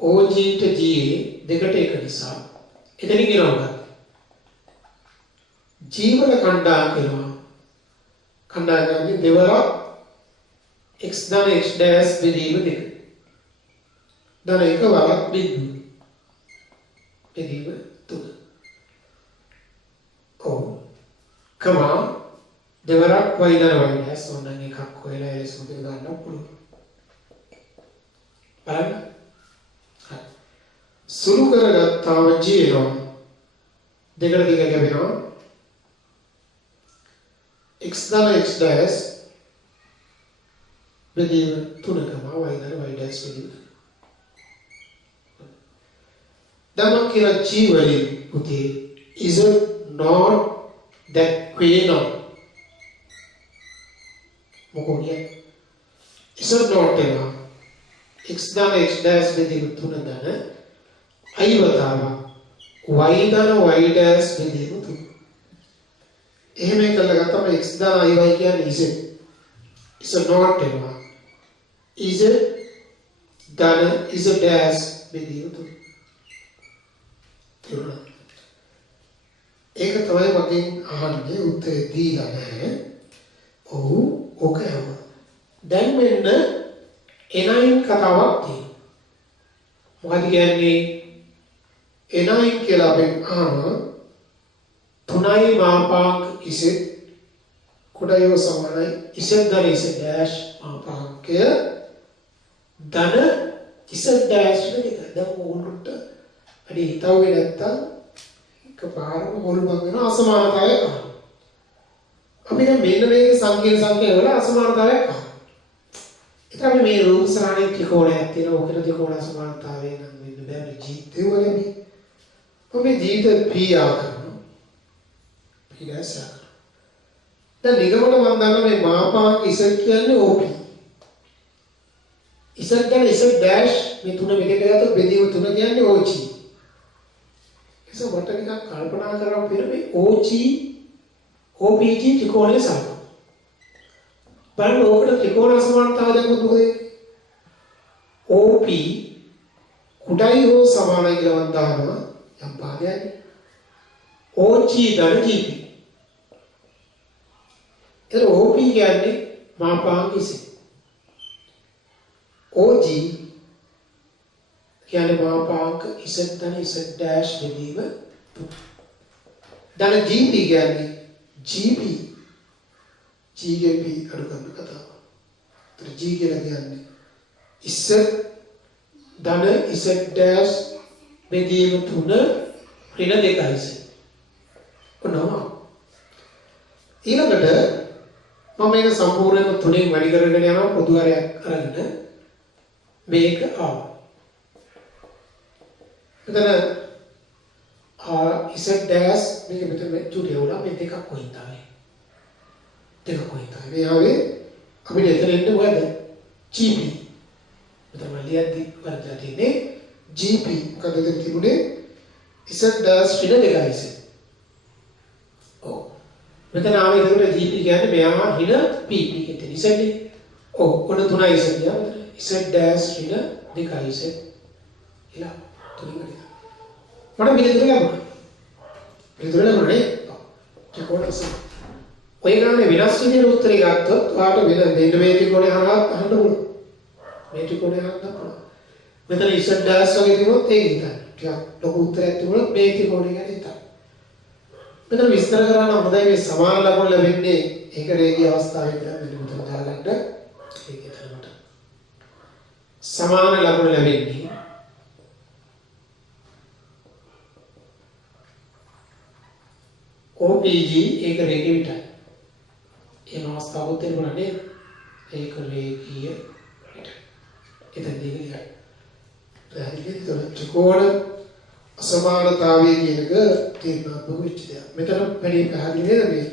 OG ට GA දෙකට එක නිසා එතනින් ගෙනවගන්න. G වල කණ්ඩායම් කරනවා. කණ්ඩායම් කරන්නේ දෙවරක් x ධන x ඩෑෂ් බෙදීම දෙක. ධන එක වරක් බිඳුව. බෙදීම තුන. ඔව්. කමා දෙවරක් y ධන y ඩෑෂ් ඕනනම් එකක් හොයලා ඒ සුදු ගන්න පුළුවන්. බලන්න. හරි. සුළු කරගත්තාම g එනවා. දෙකට දෙක ලැබෙනවා. x ධන x ඩෑෂ් බෙදීම 3 කම y ධන y ඩෑෂ් බෙදීම. දැන් මම කියලා g වලින් පුතේ is not that queen මොකෝද is not එනවා x ධන x ඩෑෂ් බෙදීම 3 ධන i වතාව y ධන y ඩෑෂ් බෙදීම 3. එහෙම කරලා ගත්තම x ධන i y කියන්නේ is not එනවා is ධන is ඩෑෂ් බෙදීම 3. ඒක තමයි මගෙන් අහන්නේ උත්තරේ දීලා නැහැ. ඔව් ඕක යම. දැන් මෙන්න එනයින් කතාවක් තියෙනවා. මොකද කියන්නේ එනයින් කියලා අපෙන් අහනවා 3යි මාපාංක ඉසෙ කොටයව සමානයි ඉසෙ ධන ඉසෙ ඩෑෂ් මාපාංකය ධන ඉසෙ ඩෑෂ් දෙක. දැන් ඕනට අඩි හිතවුවේ නැත්තම් එකපාරම හොල් බංගන අසමානතාවයක් අහනවා. අපි දැන් මෙන්න මේක සංකීර්ණ සංඛ්‍යා වල අසමානතාවයක් අහනවා. ඒත් අපි මේ රූප සරණේ ත්‍රිකෝණයක් තියෙනවා. ඔකට ත්‍රිකෝණ අසමානතාවය නම් වෙන්න බෑ ජීවිතේ වල මේ. ඔබේ ජීවිත P ආකරනවා. P දැස. දැන් නිගමන මම දන්නා මේ මාපාංක ඉසෙට් කියන්නේ OP. ඉසෙට් ගැන ඉසෙට් ඩෑෂ් මේ තුන මෙතන ගත්තොත් බෙදීම තුන කියන්නේ OG. මට නිකන් කල්පනා කරලා පෙර මේ OG OPG ත්‍රිකෝණයේ සම. බලන්න ඕකට ත්‍රිකෝණ අසමානතාවය දැක්කොත් මොකද වෙන්නේ? OP කුඩයි හෝ සමානයි කියලා මම දානවා යම් භාගයක්. OG ධන GP. එතන OP කියන්නේ මාපාංක ඉසි. OG කියන්නේ මාපාංක Z ධන Z dash බෙදීම 2. ධන GP කියන්නේ GP GP අඩු කරන කතාව. ඒතර G කියලා කියන්නේ Z ධන Z dash බෙදීම 3 ඍණ 2යි. ඔනවා ඊළඟට මම මේක සම්පූර්ණයෙන්ම 3න් වැඩි කරගෙන යනවා පොදු හරයක් අරගෙන මේක ආවා. එතන Z dash මේක මෙතන චුටි වුණා මේ දෙකක් කොහෙන්ද ආවේ? දෙකක් කොහෙන්ද ආවේ? මේ ආවේ අපිට එතන එන්නේ මොකද? GP. මෙතන ලියද්දි වරදලා තියෙන්නේ GP. මොකද එතන තිබුණේ Z dash ඍණ 2යි. මෙතන ආවේ එතකොට GP කියන්නේ මෙයා ඍණ PP කියන ඉසෙන්නේ. ඔව් ඔන්න 3යි ඉසෙන්නේ. Z dash ඍණ 2යි ඉසෙ. ඉලා 3 ගන්න. මට පිළිතුර ලැබුණා. පිළිතුර ලැබුණේ. චකෝටස. ඔය ගානේ වෙනස් විදිහට උත්තරේ ගත්තොත් ඔයාට වෙන දෙන්න මේ ත්‍රිකෝණේ අහන්න පුළුවන්. මේ ත්‍රිකෝණේ අහන්න පුළුවන්. මෙතන Z dash වගේ තිබුණොත් ඒක හිතන්න. ටිකක් ලොකු උත්තරයක් තිබුණොත් මේ ත්‍රිකෝණේ ගැන හිතන්න. මෙතන විස්තර කරා නම් හොඳයි මේ සමාන ලකුණු ලැබෙන්නේ ඒක රේඛීය අවස්ථාවේ ඉඳලා මෙන්න මෙතන දාගන්න ඒක එතනට සමාන ලකුණු ලැබෙන්නේ OPG ඒක රේඛීය විතරයි. ඒ අවස්ථාවොත් තිබුණා නේද? ඒක රේඛීය විතරයි. එතන දෙන්නේ පැහැදිලිද? ත්‍රිකෝණ අසමානතාවය කියන එක තේරුම් වෙච්ච දෙයක්. මෙතන වැඩි පැහැදිලි නේද මේ?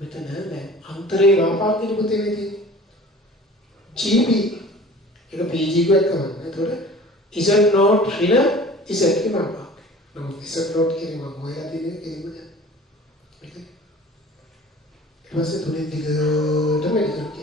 මෙතන දැන් අන්තරේ මාපාංකෙ පුතේ මේ තියෙන්නේ. GP ඒක PG කුවත් තමයි. ඒතකොට Z not ඍණ Z ගේ මාපාංක. නමුත් Z not කියන්නේ මම හොයලා තියෙන්නේ කිසිම දෙයක්. ඊට පස්සේ තුනේ දිගටම වැඩි කරනවා.